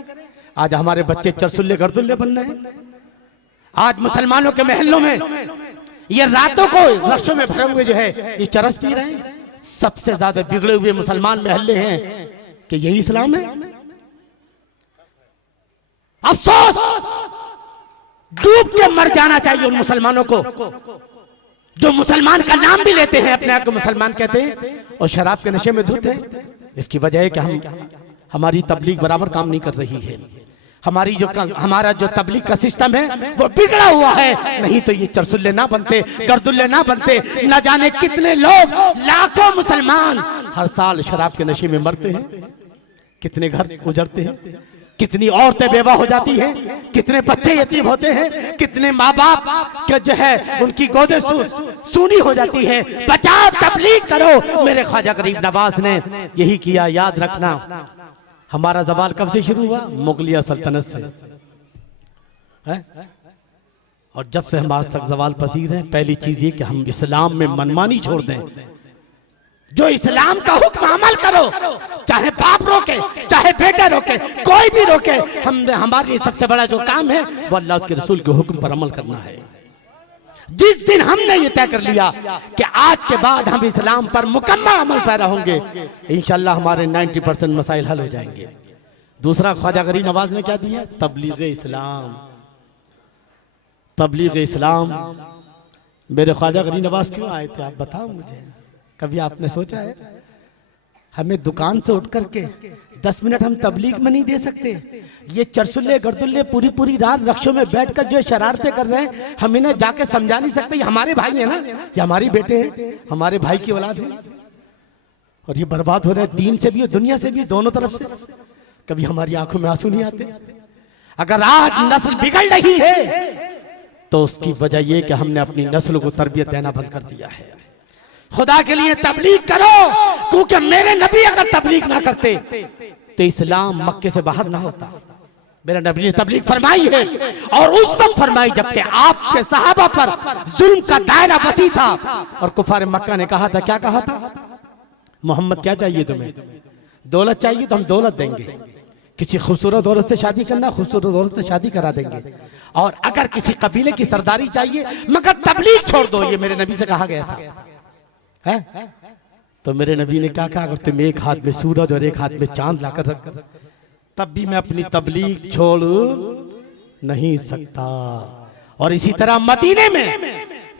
आज हमारे बच्चे चरसुल्ले गर्दुल्ले बन रहे हैं। आज मुसलमानों के महलों में ये रातों को रक्षों में भरे हुए जो है ये चरस पी रहे हैं। सबसे ज्यादा बिगड़े हुए मुसलमान महल्ले हैं कि यही इस्लाम है। अफसोस, डूब के मर जाना चाहिए उन मुसलमानों को जो मुसलमान का नाम भी लेते हैं, अपने आप को मुसलमान कहते हैं और शराब के नशे में धुत हैं। इसकी वजह है कि हमारी तबलीग बराबर काम नहीं कर रही है। हमारा जो तबलीग का सिस्टम है वो बिगड़ा हुआ है। नहीं तो ये चरसुल्ले ना बनते, गर्दुल्ले ना बनते। न जाने कितने लोग, लाखों मुसलमान हर साल शराब के नशे में मरते हैं, कितने घर उजड़ते हैं, कितनी औरतें बेवा हो जाती हैं, कितने बच्चे यतीम होते हैं, कितने माँ बाप के जो है उनकी गोदे सूनी हो जाती है। बचाओ, तबलीग करो। मेरे ख्वाजा गरीब नवाज ने यही किया। याद रखना, हमारा जवाल कब से शुरू हुआ? मुगलिया सल्तनत से है? और जब से हम आज तक जवाल पसीर हैं, पहली चीज ये कि हम इस्लाम में मनमानी छोड़ दें। जो इस्लाम का हुक्म अमल करो, चाहे बाप रोके, चाहे बेटा रोके, कोई भी रोके, हमारे सबसे बड़ा जो काम है वो अल्लाह उसके रसूल के हुक्म पर अमल करना है। जिस दिन हमने ये तय कर लिया कि आज के बाद हम इस्लाम पर मुकम्मल अमल पैरा होंगे, इंशाअल्लाह हमारे 90% मसाइल हल हो जाएंगे। दूसरा ख्वाजा गरीब नवाज ने क्या दिया? तबलीग इस्लाम। तबलीग इस्लाम। मेरे ख्वाजा गरीब नवाज क्यों आए थे आप बताओ मुझे? कभी आपने सोचा है? हमें दुकान से उठ करके 10 मिनट हम तबलीग में नहीं दे सकते? ये चरसुल्ले गर्दुल्ले पूरी रात रक्षों में बैठकर जो शरारतें कर रहे हैं, हम इन्हें जाके समझा नहीं सकते? ये हमारे भाई हैं ना, ये हमारे बेटे हैं, हमारे भाई की औलाद है और ये बर्बाद हो रहे हैं, दीन से भी और दुनिया से भी, दोनों तरफ से। कभी हमारी आंखों में आंसू नहीं आते? अगर आज नस्ल बिगड़ रही है तो उसकी वजह यह कि हमने अपनी नस्ल को तरबियत देना बंद कर दिया है। खुदा के लिए तबलीग करो, क्योंकि मेरे नबी अगर तबलीग ना करते तो इस्लाम मक्के से बाहर ना होता। मेरे नबी ने तबलीग फरमाई है और उस वक्त फरमाई जबकि आपके सहाबा पर जुल्म का दायरा वसी था और कुफार मक्का ने कहा था, क्या कहा था? मोहम्मद क्या चाहिए तुम्हें? दौलत चाहिए तो हम दौलत देंगे। किसी खूबसूरत औरत से शादी करना, खूबसूरत औरत से शादी करा देंगे। और अगर किसी कबीले की सरदारी चाहिए मगर तबलीग छोड़ दो, ये मेरे नबी से कहा गया था है? तो मेरे नबी ने क्या कहा? अगर तुम एक हाथ में सूरज और एक हाथ में चांद लाकर रख, तब भी मैं अपनी तबलीग छोड़ नहीं सकता। और इसी तरह मदीने में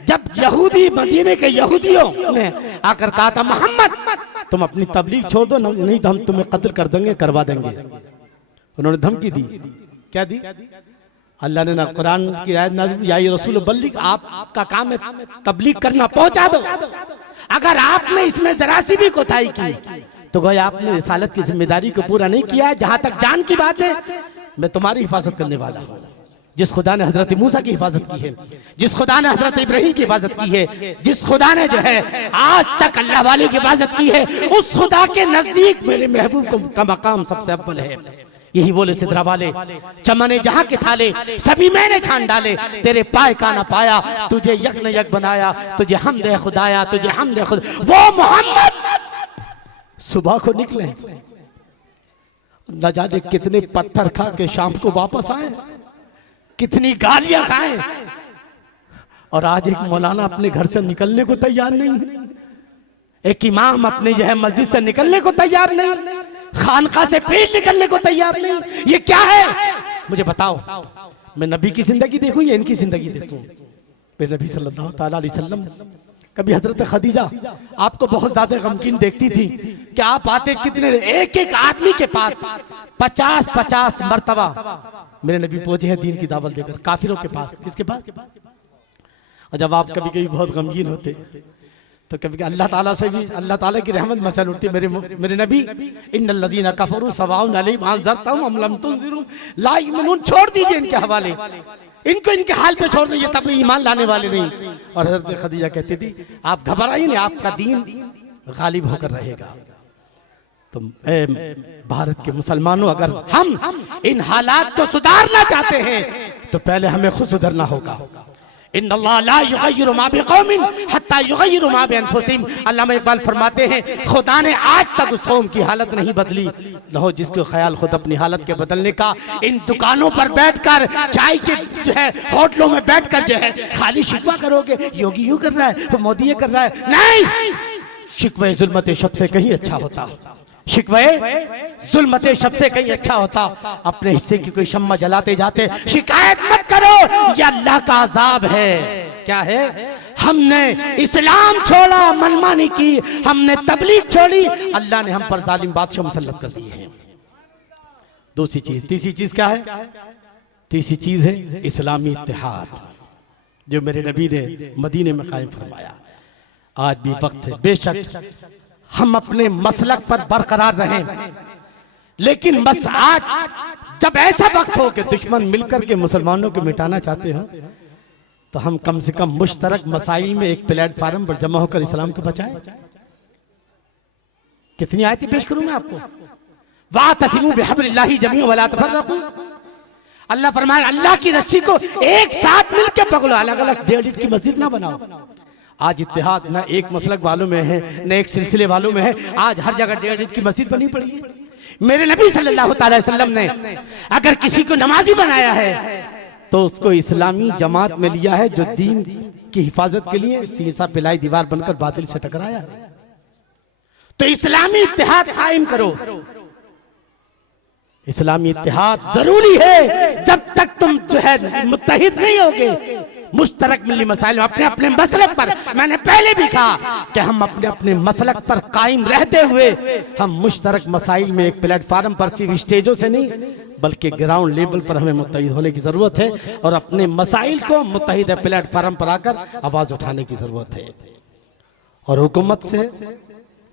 जब यहूदी, मदीने के यहूदियों ने आकर कहा था, मोहम्मद तुम अपनी तबलीग छोड़ दो, नहीं तो हम तुम्हें कत्ल कर देंगे, करवा देंगे। उन्होंने धमकी दी। क्या दी? अल्लाह ने ना कुरान की आयत नाज़िल, या रसूल बल्लिग, आपका काम है तबलीग करना, पहुंचा दो। अगर आपने इसमें जरा सी भी कोताही की तो गोया आपने रिसालत की जिम्मेदारी को पूरा नहीं किया है। जहां तक जान की बात है, मैं तुम्हारी हिफाजत करने वाला हूं। जिस खुदा ने हजरत मूसा की हिफाजत की है, जिस खुदा ने हजरत इब्राहिम की हिफाजत की है, जिस खुदा ने जो है आज तक अल्लाह वाले की हिफाजत की है, उस खुदा के नजदीक मेरे महबूब का मकाम सबसे अव्वल है। यही बोले सिदरा वाले, चमने जहां के थाले सभी मैंने छान डाले, तेरे पाए का ना पाया, तुझे यक न यक बनाया, तुझे हमदे खुदाया, तुझे हमदे खुद। वो मोहम्मद सुबह को निकले, न जाने कितने पत्थर खा के शाम को वापस आए, कितनी गालियां खाए, और आज एक मौलाना अपने घर से निकलने को तैयार नहीं है, एक इमाम अपने जो है मस्जिद से निकलने को तैयार नहीं, खानका से पेट निकलने को तैयार नहीं। ये क्या है? मुझे बताओ, मैं नबी की जिंदगी देखूं या इनकी जिंदगी देखूं? मेरे नबी सल्लल्लाहु ताला अलैहि वसल्लम, कभी हजरत खदीजा आपको बहुत ज्यादा गमगीन देखती थी कि आप आते कितने, एक एक आदमी के पास 50-50 मर्तबा मेरे नबी पहुंचे हैं दीन की दावत देकर, काफिरों के पास। किसके पास? और जब आप कभी कभी बहुत गमगीन होते तो कभी अल्लाह ताला से भी, अल्लाह ताला की रहमत मचल उठती। मेरे नबी, इन्नल लज़ीना कफरू सवाउन अलैहिम अनज़रतहुम अम लम तुनज़िरहुम ला युमिनून, छोड़ दीजिए इनके हवाले, इनको इनके हाल पे छोड़ दीजिए, तब ईमान लाने वाले नहीं। और हज़रत खदीजा कहती थी, आप घबराइए नहीं, आपका दीन गालिब होकर रहेगा। तो भारत के मुसलमानों, अगर हम इन हालात को सुधारना चाहते हैं तो पहले हमें खुद सुधरना होगा। इन्नल्लाह ला युगय्यिरु मा बिक़ौमिन हत्ता युगय्यिरु मा बिअनफुसिहिम। अल्लामा इकबाल फरमाते हैं खुदा ने आज तक उस कौम की हालत नहीं बदली, लो जिसको ख्याल खुद अपनी हालत के बदलने का। इन दुकानों पर बैठकर, चाय के जो है होटलों में बैठकर जो है खाली शिकवा करोगे, योगी यूं कर रहा है, मोदी ये कर रहा है। नहीं, शिकवे जुल्मत शब से कहीं अच्छा होता, शिकवे जुल्मत शब से कहीं अच्छा होता। अपने हिस्से की कोई शम्मा जलाते जाते शिकायत मत करो, ये अल्लाह का अजाब है। क्या है? हमने इस्लाम छोड़ा, मनमानी की, हमने तबलीग छोड़ी, अल्लाह ने हम पर जालिम बादशाह मुसल्लत कर दिए हैं। दूसरी चीज, तीसरी चीज क्या है? तीसरी चीज है इस्लामी इत्तेहाद, जो मेरे नबी ने मदीने में कायम फरमाया। आज भी वक्त है, बेशक हम अपने मसलक पर बरकरार रहें, लेकिन बस आज जब ऐसा वक्त हो कि दुश्मन मिलकर के मुसलमानों को मिटाना चाहते हो, तो हम कम से कम मुश्तरक मसाइल में एक प्लेटफार्म पर जमा होकर इस्लाम को बचाएं। कितनी आयतें पेश करूं मैं आपको? वातसिमू बिहब्लिल्लाहि जमीअन वला तफर्रकू। अल्लाह फरमाए अल्लाह की रस्सी को एक साथ मिलकर पकड़ो, अलग अलग डेढ़ की मस्जिद ना बनाओ। आज इत्तेहाद ना एक मसलक वालों में है, न एक सिलसिले वालों में है, आज हर जगह डेढ़ की मस्जिद बनी पड़ी है। मेरे नबी सल्लल्लाहु अलैहि वसल्लम ने अगर किसी को नमाजी बनाया है तो उसको इस्लामी जमात में लिया है, जो दीन की हिफाजत के लिए सीसा पिलाई दीवार बनकर बातिल से टकराया है। तो इस्लामी इत्तेहाद कायम करो। इस्लामी इत्तेहाद जरूरी है। जब तक तुम जो है मुत्तहिद नहीं होगे मुश्तरक मिली मसाइल में, अपने अपने मसलक पर, मैंने पहले भी कहा कि हम अपने अपने मसलक पर कायम रहते हुए हम मुश्तरक मसाइल में एक प्लेटफार्म पर सिर्फ स्टेजों से नहीं बल्कि ग्राउंड लेवल पर हमें मुत्तहिद होने की जरूरत है, और अपने मसाइल को मुत्तहिद प्लेटफार्म पर आकर आवाज उठाने की जरूरत है। और हुकूमत से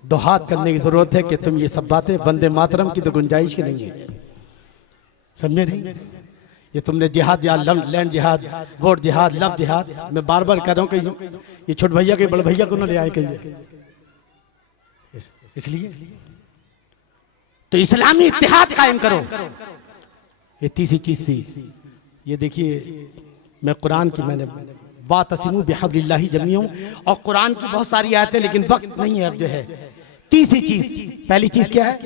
दो हाथ करने की जरूरत है कि तुम ये सब बातें, वंदे मातरम की तो गुंजाइश ही नहीं है, समझे नहीं? ये तुमने जिहाद या लैंड जिहाद, वोट जिहाद, लव जिहाद, मैं बार बार कह रहा हूँ कि ये छोटे भैया के बड़े भैया को ना ले आए कहीं, इसलिए तो इस्लामी इत्तेहाद कायम करो। ये तीसरी चीज थी। ये देखिए, मैं कुरान की, मैंने वातसिमू बिहब्लिल्लाहि जमीअन, और कुरान की बहुत सारी आयतें, लेकिन वक्त नहीं है अब जो है। तीसरी चीज, पहली चीज क्या है?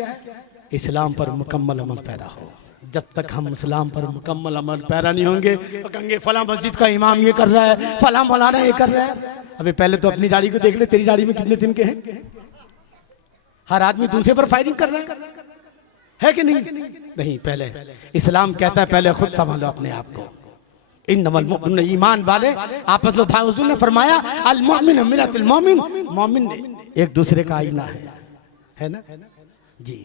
इस्लाम पर मुकम्मल अमल पैरा हो। जब तक हम इस्लाम पर मुकम्मल अमल पैरा नहीं होंगे, तो कहेंगे फला मस्जिद का इमाम ये कर रहा है, फला मौलाना ये कर रहा है। अबे पहले तो अपनी दाढ़ी को देख ले, तेरी दाढ़ी में कितने दिन के हैं? हर आदमी दूसरे पर फायरिंग कर रहा है कि नहीं? नहीं, पहले इस्लाम कहता है पहले खुद संभालो अपने आप को। इन्नमल मुमिनून, ईमान वाले आपस में भाई, हुजूर ने फरमाया अल मुमिन मिरतुल मोमिन, मोमिन एक दूसरे का आईना है ना जी।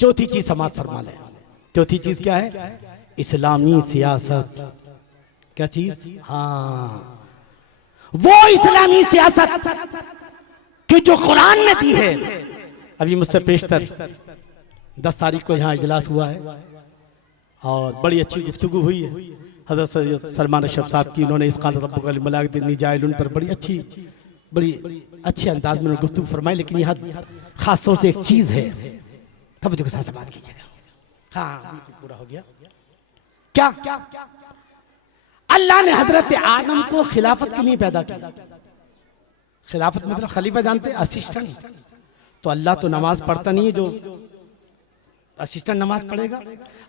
चौथी चीज समाज फरमा ले। चौथी चीज क्या है? इस्लामी सियासत। क्या चीज? हाँ, वो इस्लामी सियासत कि जो कुरान ने दी है। अभी मुझसे पेशतर 10 तारीख को यहाँ इजलास हुआ है और बड़ी अच्छी गुफ्तगू हुई है। हजरत सैयद सलमान अशरफ साहब की, उन्होंने इस क़ाल रब्बुल मलाइकतुन जाइलुन पर बड़ी अच्छे अंदाज में गुफ्तगू फरमाई। लेकिन यहाँ खास तौर से एक चीज है, तब जो साथ बात कीजिएगा। हाँ, बिल्कुल पूरा हो गया। क्या अल्लाह ने हजरत आदम को खिलाफत के लिए पैदा किया। खिलाफत मतलब खलीफा जानते, असिस्टेंट। तो अल्लाह तो नमाज पढ़ता नहीं है, जो असिस्टेंट नमाज पढ़ेगा।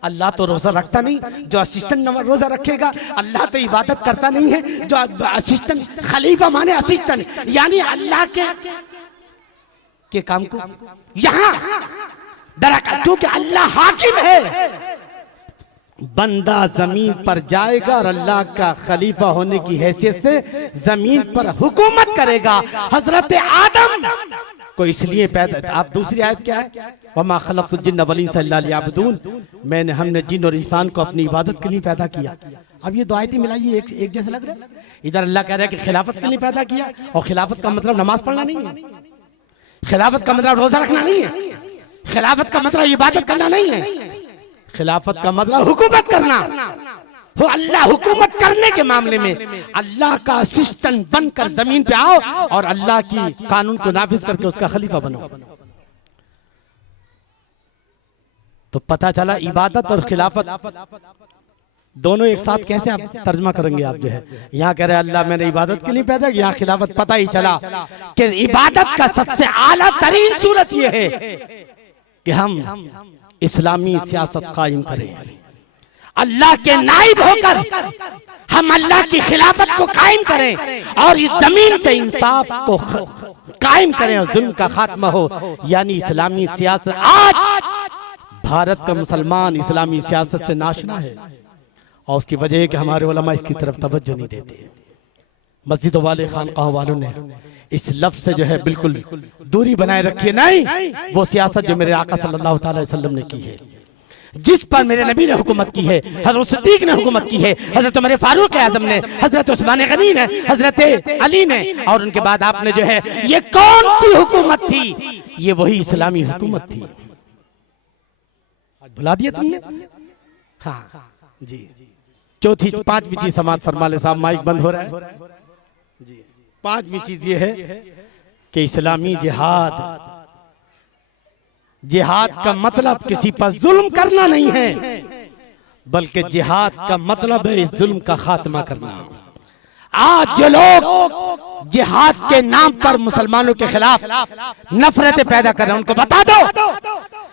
अल्लाह तो रोजा रखता नहीं, जो असिस्टेंट रोजा रखेगा। अल्लाह तो इबादत करता नहीं है, जो असिस्टेंट। खलीफा माने असिस्टेंट, यानी अल्लाह के काम को यहां दरअसल, क्योंकि अल्लाह हाकिम है, बंदा जमीन पर जाएगा और अल्लाह का खलीफा होने की हैसियत से जमीन पर हुकूमत करेगा। हजरत आदम को इसलिए पैदा। आप दूसरी आयत क्या है? वमा खलक़तुल जिन्न वल इंसा इल्ला लियअबुदून, हमने जिन और इंसान को अपनी इबादत के लिए पैदा किया। अब ये दो आयतें मिलाइए, एक जैसा लग रहा है। इधर अल्लाह कह रहा है कि खिलाफत के लिए पैदा किया, और खिलाफत का मतलब नमाज पढ़ना नहीं है, खिलाफत का मतलब रोजा रखना नहीं है, खिलाफत का मतलब इबादत करना नहीं है, खिलाफत का मतलब हुकूमत करना हो। अल्लाह हुकूमत करने के मामले में अल्लाह का असिस्टेंट बनकर जमीन पे आओ और अल्लाह की कानून को नाफिज करके उसका खलीफा बनो। तो पता चला इबादत और खिलाफत दोनों एक साथ कैसे आप तर्जमा करेंगे? आप जो है यहाँ कह रहे हैं अल्लाह मैंने इबादत के लिए पैदा किया, यहाँ खिलाफत। पता ही चला कि इबादत का सबसे आला तरीन सूरत यह है कि हम इस्लामी सियासत कायम करें, अल्लाह के नाइब होकर हम अल्लाह की खिलाफत को कायम करें और इस जमीन से इंसाफ को कायम करें और जुल्म का खात्मा हो, यानी इस्लामी सियासत। आज भारत का मुसलमान इस्लामी सियासत से नाशना है और उसकी वजह है कि हमारे उलमा इसकी तरफ तवज्जो नहीं देते। मस्जिदों वाले, खानकाह वालों ने इस लफ्ज से जो है बिल्कुल दूरी बनाए रखी है। नहीं, वो सियासत जो मेरे आका सल्लल्लाहु अलैहि वसल्लम ने की है, जिस पर मेरे नबी ने हुकूमत की है, हजरत सिद्दीक ने हुकूमत की है, हजरत उमर फारूक आजम ने, हजरत उस्मान गनी ने, हजरत अली ने, और उनके बाद आपने जो है, ये कौन सी हुकूमत थी? ये वही इस्लामी हुकूमत थी। बुला दिया तुमने? हाँ जी। चौथी, पांचवी चीज समाप्त फरमा ले साहब, माइक बंद हो रहा है जी। पांचवी चीज ये है कि इस्लामी जिहाद, जिहाद का मतलब किसी पर जुल्म करना नहीं है, बल्कि जिहाद का मतलब है इस जुल्म का खात्मा करना। आज जो लोग जिहाद के नाम पर मुसलमानों के खिलाफ नफरतें पैदा कर रहे हैं, उनको बता दो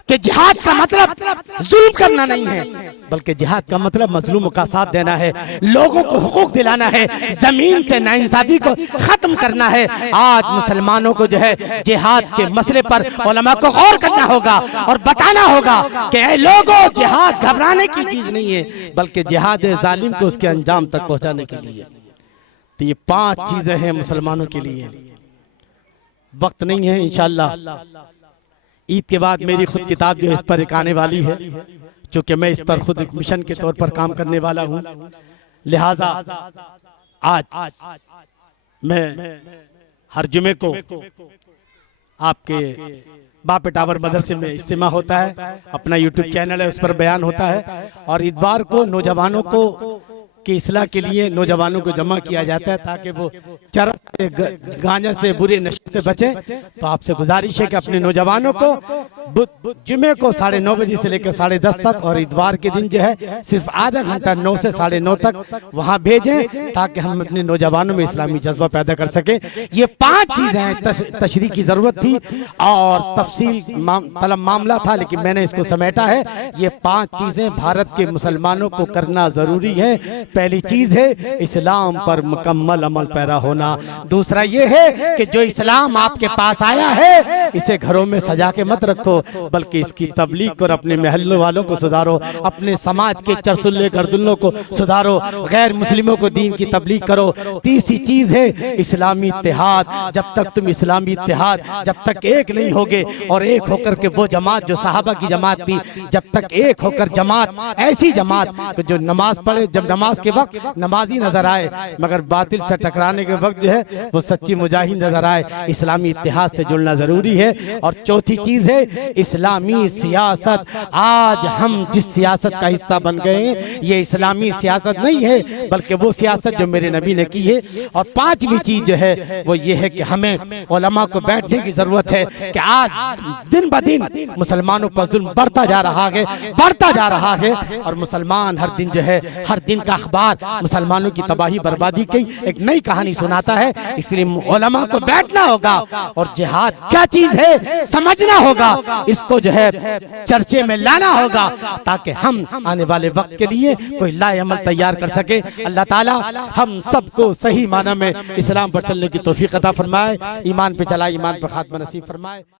कि जिहाद का मतलब जुल्म करना नहीं है, बल्कि जिहाद का मतलब मजलूमों का साथ देना है, लोगों को हुकूक दिलाना है, जमीन से नाइंसाफी को खत्म करना है। आज मुसलमानों को जो है जिहाद के मसले पर उलमा को गौर करना होगा और बताना होगा कि ऐ लोगों, जिहाद घबराने की चीज नहीं है, बल्कि जिहाद जालिम को उसके अंजाम तक पहुंचाने के लिए। तो ये 5 चीजें हैं मुसलमानों के लिए। वक्त नहीं है, इंशाअल्लाह ईद के बाद मेरी खुद किताब जो है इस पर एक आने वाली है, चूंकि मैं इस पर खुद एक मिशन के तौर पर काम करने वाला हूं, लिहाजा आज मैं हर जुमे को आपके बाप टावर मदरसे में इज्तिमा होता है, अपना यूट्यूब चैनल है, उस पर बयान होता है, और इतवार को नौजवानों को कि इस्लाह के लिए नौजवानों को जमा किया जाता है ताकि वो चरस से, गांजा से, बुरे नशे से बचे। तो आपसे गुजारिश है कि अपने नौजवानों को जुमे को 9:30 बजे से लेकर 10:30 तक और इतवार के दिन जो है सिर्फ आधा घंटा 9 से 9:30 तक वहां भेजें, ताकि हम अपने नौजवानों में इस्लामी जज्बा पैदा कर सके। ये 5 चीजें हैं, तशरीह की जरूरत थी और तफसील तलब मामला था, लेकिन मैंने इसको समेटा है। ये 5 चीजें भारत के मुसलमानों को करना जरूरी है। पहली चीज है इस्लाम पर मुकम्मल अमल पैरा होना। दूसरा ये है कि जो इस्लाम आपके पास आया है इसे घरों में सजा के मत रखो, बल्कि इसकी तबलीग और अपने महल्ले वालों को सुधारो, अपने समाज के चरसुल्ले गर्दुल्लों को सुधारो, गैर मुस्लिमों को दीन की तबलीग करो। तीसरी चीज है इस्लामी इत्तेहाद। जब तक तुम इस्लामी इत्तेहाद, जब तक एक नहीं होगे और एक होकर के वो जमात जो सहाबा की जमात थी, जब तक एक होकर जमात, ऐसी जमात जो नमाज पढ़े, जब नमाज के वक्त नमाजी नजर आए मगर बातिल से टकराने के वक्त जो है वो सच्ची मुजाहिद नजर आए। इस्लामी इत्तेहाद से जुड़ना जरूरी है। और चौथी चीज है इस्लामी सियासत। आज हम जिस सियासत का हिस्सा बन गए हैं ये इस्लामी सियासत नहीं है, बल्कि वो सियासत जो मेरे नबी ने की है। और 5वीं चीज जो है वो ये है कि हमें उलमा को बैठने की जरूरत है कि आज दिन ब दिन मुसलमानों पर जुल्म बढ़ता जा रहा है, बढ़ता जा रहा है, और मुसलमान हर दिन जो है, हर दिन का अखबार मुसलमानों की तबाही बर्बादी की एक नई कहानी सुनाता है। इसलिए उलमा को बैठना होगा और जिहाद क्या चीज है समझना होगा, इसको जो है चर्चे में लाना होगा, ताकि हम आने वाले वक्त के लिए कोई लाएअमल तैयार कर सके। अल्लाह ताला हम सबको सही माना में इस्लाम पर चलने की तौफीक अता फरमाए, ईमान पे चला, ईमान पे खात्मा नसीब फरमाए।